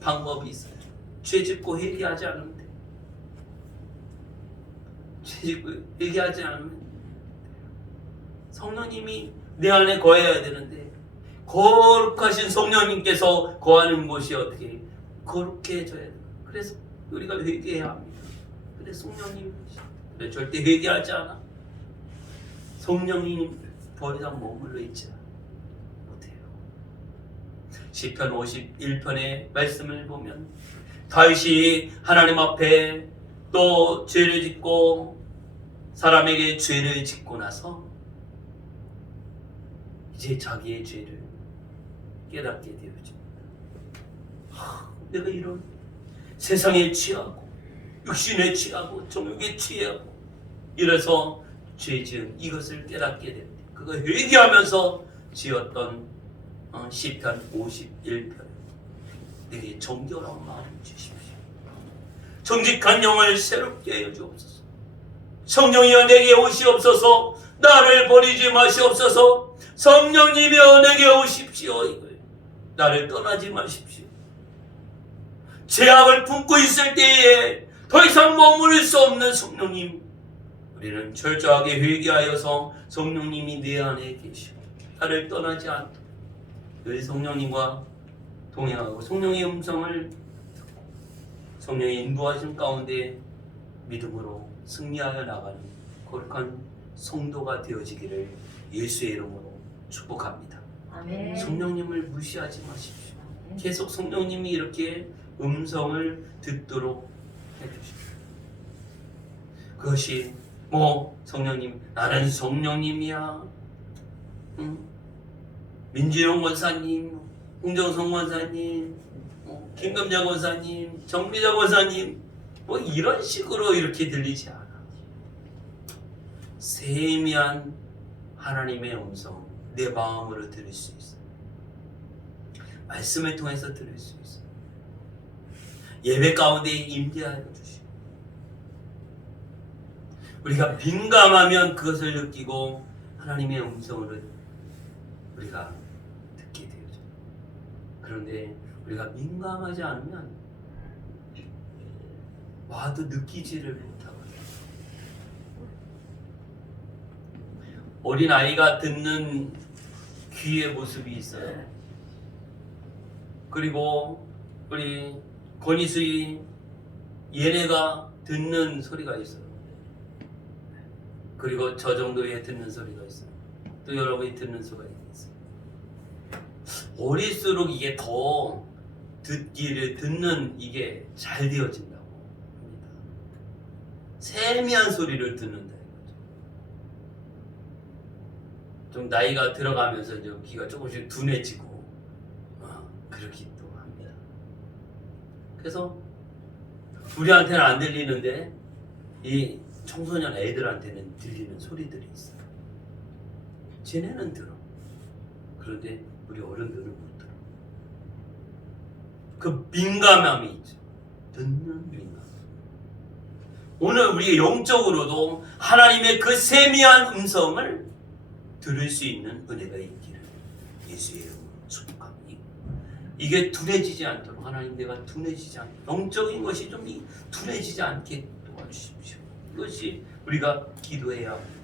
방법이 있어요. 죄짓고 회개하지 않으면 돼요. 죄짓고 회개하지 않으면 성령님이 내 안에 거해야 되는데 거룩하신 성령님께서 거하는 곳이 어떻게 거룩해 해줘야 돼요. 그래서 우리가 회개해야 합니다. 근데 성령님 그래 절대 회개하지 않아. 성령님 더 이상 머물러 있지 못해요. 시편 51편의 말씀을 보면 다윗이 하나님 앞에 또 죄를 짓고 사람에게 죄를 짓고 나서 이제 자기의 죄를 깨닫게 되어집니다. 내가 이런 세상에 취하고 육신에 취하고 정욕에 취하고 이래서 죄 지은 이것을 깨닫게 됩니다. 그거 회개하면서 지었던 시편 51편 내게 정결한 마음을 주십시오. 정직한 영을 새롭게 하여 주옵소서. 성령이여 내게 오시옵소서. 나를 버리지 마시옵소서. 성령님이여 내게 오십시오. 나를 떠나지 마십시오. 죄악을 품고 있을 때에 더 이상 머무를 수 없는 성령님, 우리는 철저하게 회개하여서 성령님이 내 안에 계시고 나를 떠나지 않도록 늘 성령님과 동행하고 성령의 음성을 듣고 성령의 인도하심 가운데 믿음으로 승리하여 나가는 거룩한 성도가 되어지기를 예수의 이름으로 축복합니다. 아멘. 성령님을 무시하지 마십시오. 계속 성령님이 이렇게 음성을 듣도록 해주십시오. 그것이 성령님, 나는 성령님이야, 민주영 권사님, 홍정성 권사님, 김금자 권사님, 정미자 권사님, 이런 식으로 이렇게 들리지 않아. 세미한 하나님의 음성 내 마음으로 들을 수 있어. 말씀을 통해서 들을 수 있어. 예배 가운데 임재하여 주시고 우리가 민감하면 그것을 느끼고 하나님의 음성을 우리가 듣게 되죠. 그런데 우리가 민감하지 않으면 와도 느끼지를 못하거든요. 어린 아이가 듣는 귀의 모습이 있어요. 그리고 우리 권희수이 얘네가 듣는 소리가 있어요. 그리고 저 정도의 듣는 소리가 있어요. 또 여러분이 듣는 소리가 있어요. 어릴수록 이게 더 듣는 이게 잘 되어진다고 합니다. 세미한 소리를 듣는다 이거죠. 좀 나이가 들어가면서 이제 귀가 조금씩 둔해지고 그렇기도 합니다. 그래서 우리한테는 안 들리는데 이 청소년 애들한테는 들리는 소리들이 있어요. 쟤네는 들어. 그런데 우리 어른들은 못 들어. 그 민감함이 있죠. 듣는 민감. 오늘 우리 영적으로도 하나님의 그 세미한 음성을 들을 수 있는 은혜가 있기를 예수의 이름으로 축복합니다. 이게 둔해지지 않도록 하나님, 내가 둔해지지 않도록 영적인 것이 좀 둔해지지 않게 도와주십시오. 이것이 우리가 기도해야 합니다.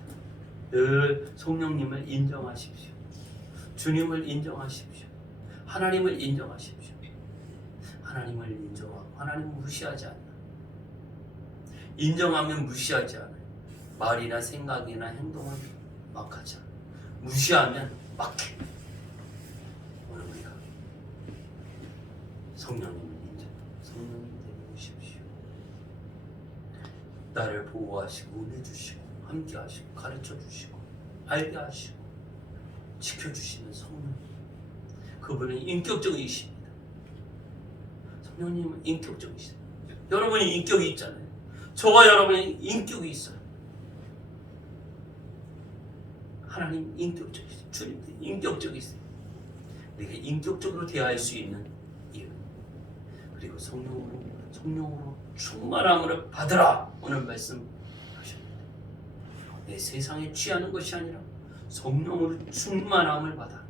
늘 성령님을 인정하십시오. 주님을 인정하십시오. 하나님을 인정하십시오. 하나님을 인정하고 하나님을 무시하지 않나. 인정하면 무시하지 않아요. 말이나 생각이나 행동은 막 하지 않아요. 무시하면 막해. 오늘 우리가 성령님을 인정하고 성령님 되십시오. 나를 보호하시고 은혜 주시고 함께 하시고 가르쳐 주시고 알게 하시고 지켜주시는 성령, 그분은 인격적이십니다. 성령님은 인격적이시다. 여러분이 인격이 있잖아요. 저와 여러분이 인격이 있어요. 하나님 인격적이세요. 주님도 인격적이세요. 내가 인격적으로 대할 수 있는 이유, 그리고 성령으로 충만함을 받으라 오늘 말씀하셨는데, 내 세상에 취하는 것이 아니라 성령으로 충만함을 받아.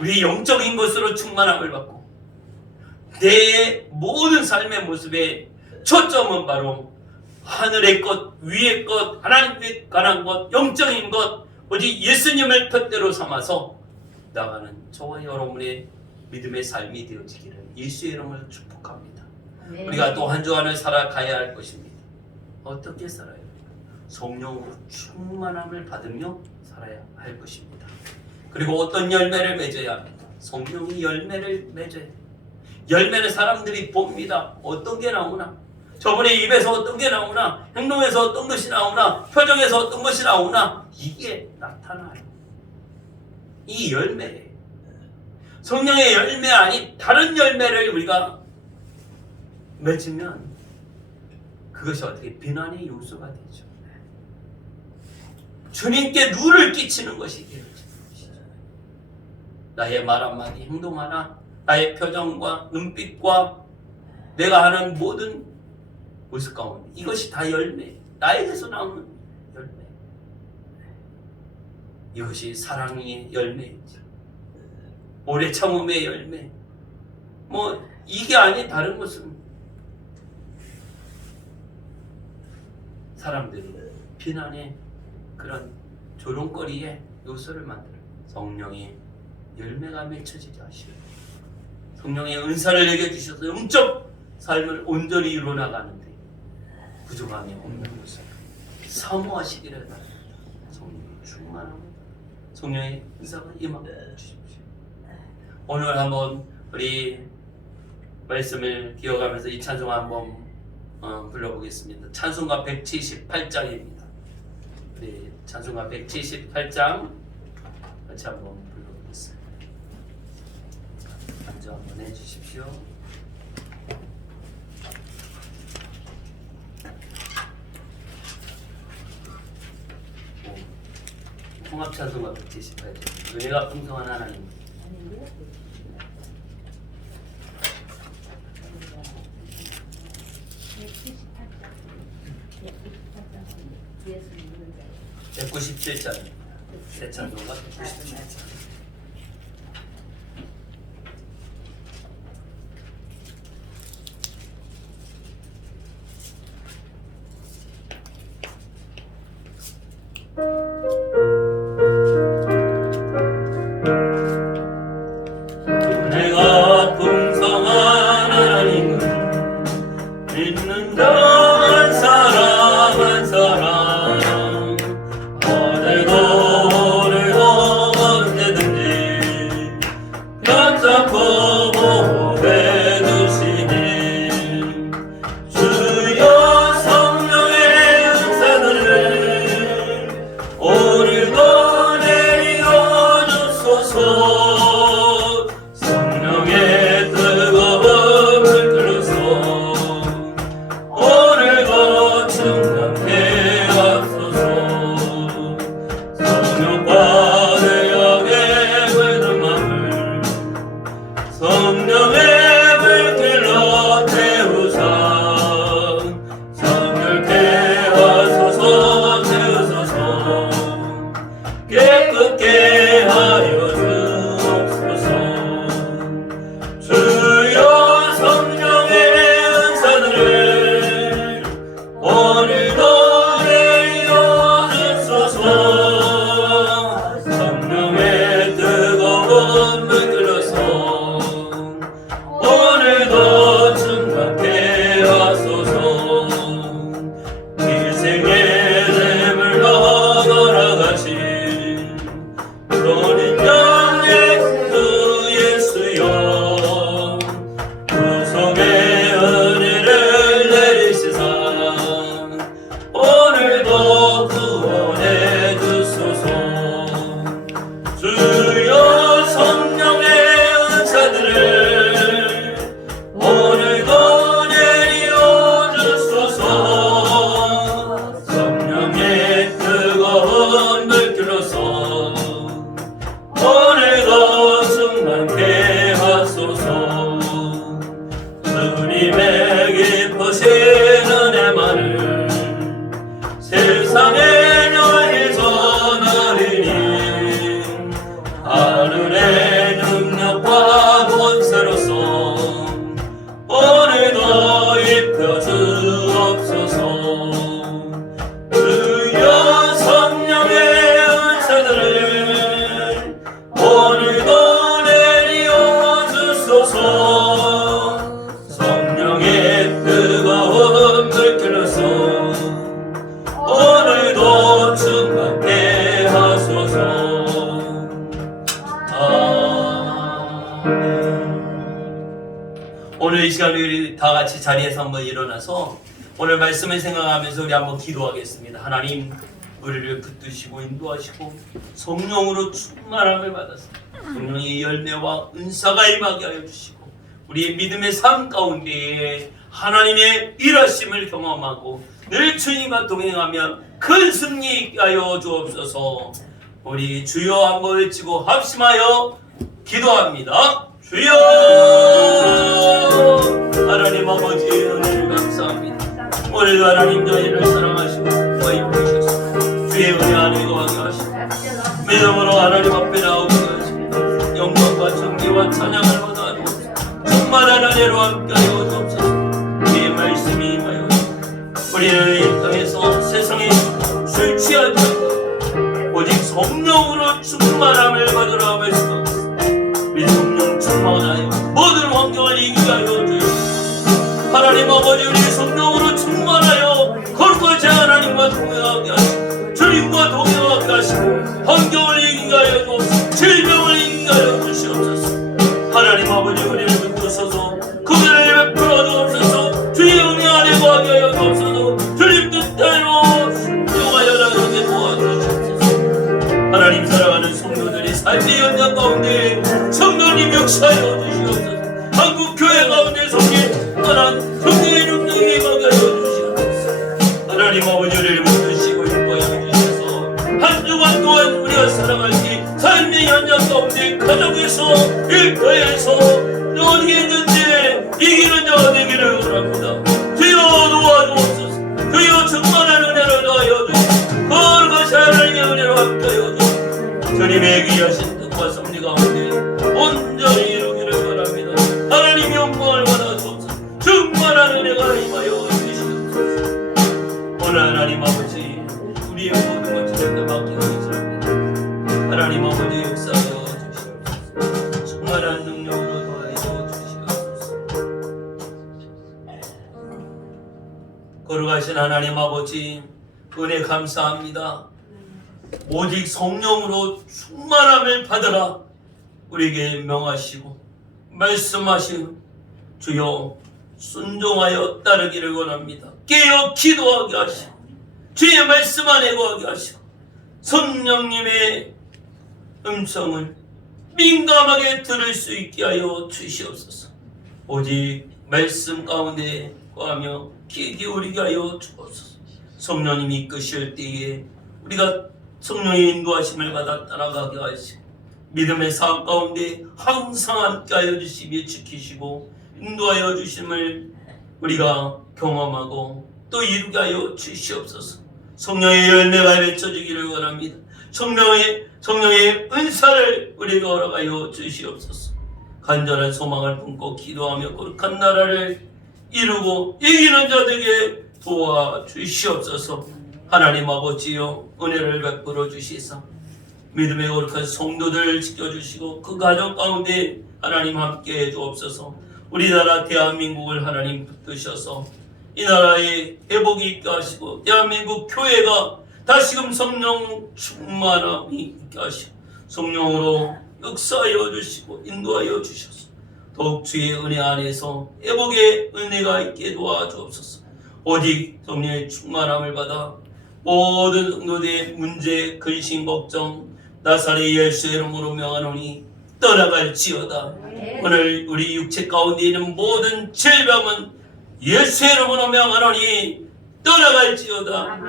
우리 영적인 것으로 충만함을 받고 내 모든 삶의 모습에 초점은 바로 하늘의 것, 위의 것, 하나님께 관한 것, 영적인 것, 오직 예수님을 푯대로 삼아서 나가는 저와 여러분의 믿음의 삶이 되어지기를 예수의 이름으로 축복합니다. 네. 우리가 또 한 주간을 살아가야 할 것입니다. 어떻게 살아요? 성령으로 충만함을 받으며 살아야 할 것입니다. 그리고 어떤 열매를 맺어야 합니다. 성령이 열매를 맺어야 돼요. 열매는 사람들이 봅니다. 어떤 게 나오나? 저분의 입에서 어떤 게 나오나? 행동에서 어떤 것이 나오나? 표정에서 어떤 것이 나오나? 이게 나타나요. 이 열매예요. 성령의 열매 아닌 다른 열매를 우리가 맺으면 그것이 어떻게 비난의 요소가 되죠. 주님께 누를 끼치는 것이 되어지는 것이죠. 나의 말 한마디, 행동 하나, 나의 표정과 눈빛과 내가 하는 모든 모습 가운데 이것이 다 열매, 나에게서 나오는 열매. 이것이 사랑의 열매이지, 오래 참음의 열매. 이게 아닌 다른 것은 사람들이 비난의 그런 조롱거리의 요소를 만들어 성령의 열매가 맺혀지게 하시고 성령의 은사를 내게 주셔서 영적 삶을 온전히 이루어나가는데 부족함이 없는 것을 사모하시기를 바랍니다. 성령의 충만함, 성령의 은사가 임하게 주십시오. 오늘 한번 우리 말씀을 기억하면서 이 찬송 한번 불러보겠습니다. 찬송가 178장입니다. 우리 찬송가 178장 같이 한번 불러보겠습니다. 간주 한번 해주십시오. 통합 찬송가 178장. 은혜가 풍성한 하나님. 네, 197장입니다. 새 찬송가 197장. 은혜가 풍성한 하나님은 믿는다 한 사람 한 사람 오늘도 언제든지 붙잡고 보호해 주시니 주여 성령의 은사들을 오늘도 내려 주소서. 성령의 뜨거움을 들어서 오늘도 충만케 하소서. 성령과 대역의 물든 마음을 성령의 물길로 태우사 정결케 하소서. 태우소서 깨끗게 하여 주옵소서. 주여 성령의 은사들을 오늘도 내려 주소서. 성령의 뜨거운 물들어서 오늘도 충만케 하소서. 일생의 샘물로 돌아가신 우리 영 예수여 구속의 은혜를 내리시사 오늘도 구원해 주소서. 주여 성령의 은사들을 오늘도 내려 주소서. 성령의 뜨거운 물길로서 오늘도 충만케 하소서. 주님의 기쁘신 은혜만을 세상에 널리 전하리니 하늘의 능력과 권세로서 오늘도 입혀 주옵소서. 주여 성령의 은사들을 오늘도 내려 주소서. 성령의 뜨거운 물길로서 오늘도 충만케 하소서. 오늘 이 시간 우리 다 같이 자리에서 한번 일어나서 오늘 말씀을 생각하면서 우리 한번 기도하겠습니다. 하나님, 우리를 붙드시고 인도하시고 성령으로 충만함을 받아서 성령의 열매와 은사가 임하게 하여 주시고 우리의 믿음의 삶 가운데에 하나님의 일하심을 경험하고 늘 주님과 동행하며 큰 승리 있게 하여 주옵소서. 우리 주여 한번 외치고 합심하여 기도합니다. 주여! 하나님 아버지 은혜를 감사합니다. 오늘도 하나님 저희를 사랑하시고 저희 부르셨습니다. 주의 은혜 안에 거하게 하시고 믿음으로 하나님 앞에 나오게 하시고 영광과 존귀와 찬양을 원하고 충만한 은혜로 함께하여 주옵소서. 주의 말씀이 임하여 우리를 이 땅에서 충만함을 받으라 말씀하셨습니다. 우리 성령 충만하여 모든 환경을 이기게 하여 주시옵소서. 하나님 아버지 우리 성령으로 충만하여 거룩하지 하나님과 동행하게 하시고 주님과 동행하게 하시고 환경을 이기게 하여 주옵소서. 질병을 이기게 하여 주시옵소서. 하나님 아버지 우리를 붙드셔서 그들을 베풀어 주옵소서. 주의 은혜 안에 거하게 하여 주옵소서. 주님 뜻대로 순종하여 나가게 도와주시옵소서. 하나님 사랑하는 성도들이 삶의 현장 가운데 성도님 역사하여 주시옵소서. 한국 교회 가운데 성립하는 성령의 능력이 임하게 하여 주시옵소서. 하나님 아버지를 붙드시고 인도하여 주셔서 한 주간 동안 우리가 살아갈지 삶의 현장 가운데 가정에서 일터에서 어디든지 이기는 자가 되기를 원합니다. 주여 도와주옵소서. 주여 충만한 은혜를 더하여 주시고 거룩하신 하나님의 은혜로 함께하여 주시고 주님의 귀하신 뜻과 섭리 가운데 온전히 이루기를 바랍니다. 하나님 영광을 받아주옵소서. 충만한 은혜가 임하여 주시옵소서. 오늘 하나님 아버지 우리의 모든 것을 주님께 맡기고 있습니다. 하나님 아버지 역사하여 주시옵소서. 충만한 능력으로 더하여 주시옵소서. 거룩하신 하나님 아버지 은혜 감사합니다. 오직 성령으로 충만함을 받으라 우리에게 명하시고 말씀하시고 주여 순종하여 따르기를 원합니다. 깨어 기도하게 하시고 주의 말씀 안에 거하게 하시고 성령님의 음성을 민감하게 들을 수 있게 하여 주시옵소서. 오직 말씀 가운데 거하며 귀 기울이게 하여 주옵소서. 성령님이 이끄실 때에 우리가 성령의 인도하심을 받아 따라가게 하시고 믿음의 삶 가운데 항상 함께하여 주시며 지키시고 인도하여 주심을 우리가 경험하고 또 이루게 하여 주시옵소서. 성령의 열매가 맺혀지기를 원합니다. 성령의 은사를 우리에게 허락하여 주시옵소서. 간절한 소망을 품고 기도하며 거룩한 나라를 이루고 이기는 자들에게 도와주시옵소서. 하나님 아버지여 은혜를 베풀어 주시사 믿음의 거룩한 성도들 지켜주시고 그 가정 가운데 하나님 함께 해주옵소서. 우리나라 대한민국을 하나님 붙드셔서 이 나라에 회복이 있게 하시고 대한민국 교회가 다시금 성령 충만함이 있게 하시고 성령으로 역사하여 주시고 인도하여 주셔서 더욱 주의 은혜 안에서 회복의 은혜가 있게 도와주옵소서. 오직 성령의 충만함을 받아 모든 성도들의 문제, 근심, 걱정 나사렛 예수의 이름으로 명하노니 떠나갈지어다. 오늘 우리 육체 가운데 있는 모든 질병은 예수의 이름으로 명하노니 떠나갈지어다.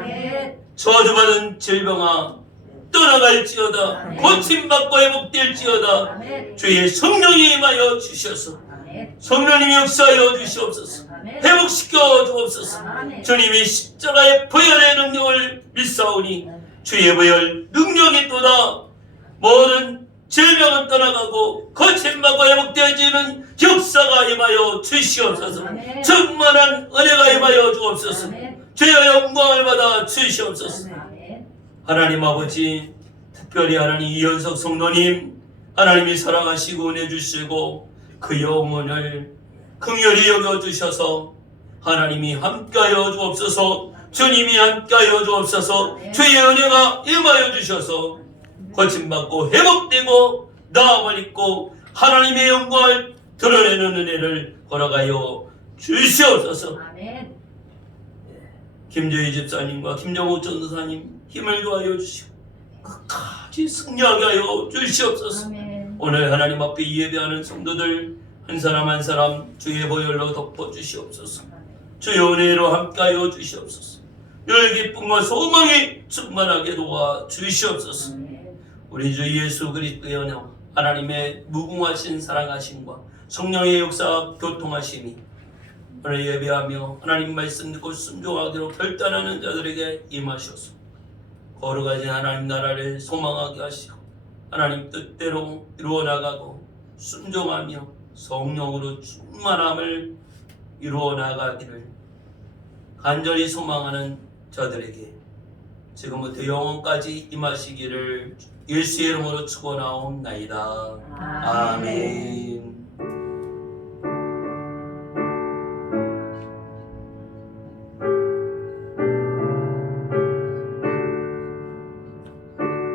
저주받은 질병아 떠나갈지어다. 고침받고 회복될지어다. 주의 성령이 임하여 주셔서 성령님이 역사하여 주시옵소서. 회복시켜 주옵소서. 주님이 십자가의 보혈의 능력을 믿사오니 주의 보혈 능력이 또다. 모든 질병은 떠나가고 거침받고 회복되어지는 역사가 임하여 주시옵소서. 충만한 은혜가 임하여 주옵소서. 주의 영광을 받아 주시옵소서. 하나님 아버지 특별히 하나님 이현석 성도님 하나님이 사랑하시고 은혜 주시고 그 영혼을 긍휼히 여겨주셔서 하나님이 함께하여 주옵소서. 주님이 함께하여 주옵소서. 주의 은혜가 임하여 주셔서 고침받고 회복되고 나음을 입고 하나님의 영광을 드러내는 은혜를 허락하여 주시옵소서. 김조희 집사님과 김정욱 전도사님 힘을 더하여 주시고 끝까지 승리하게 하여 주시옵소서. 오늘 하나님 앞에 예배하는 성도들 한 사람 한 사람 주의 보혈로 덮어주시옵소서. 주의 은혜로 함께하여 주시옵소서. 늘 기쁨과 소망이 충만하게 도와주시옵소서. 우리 주 예수 그리스도의 은혜와 하나님의 무궁하신 사랑하심과 성령의 역사 교통하심이 오늘 예배하며 하나님 말씀 듣고 순종하기로 결단하는 자들에게 임하셔서 거룩하신 하나님 나라를 소망하게 하시고 하나님 뜻대로 이루어나가고 순종하며 성령으로 충만함을 이루어나가기를 간절히 소망하는 저들에게 지금부터 영원까지 임하시기를 예수의 이름으로 축원하옵나이다. 아멘.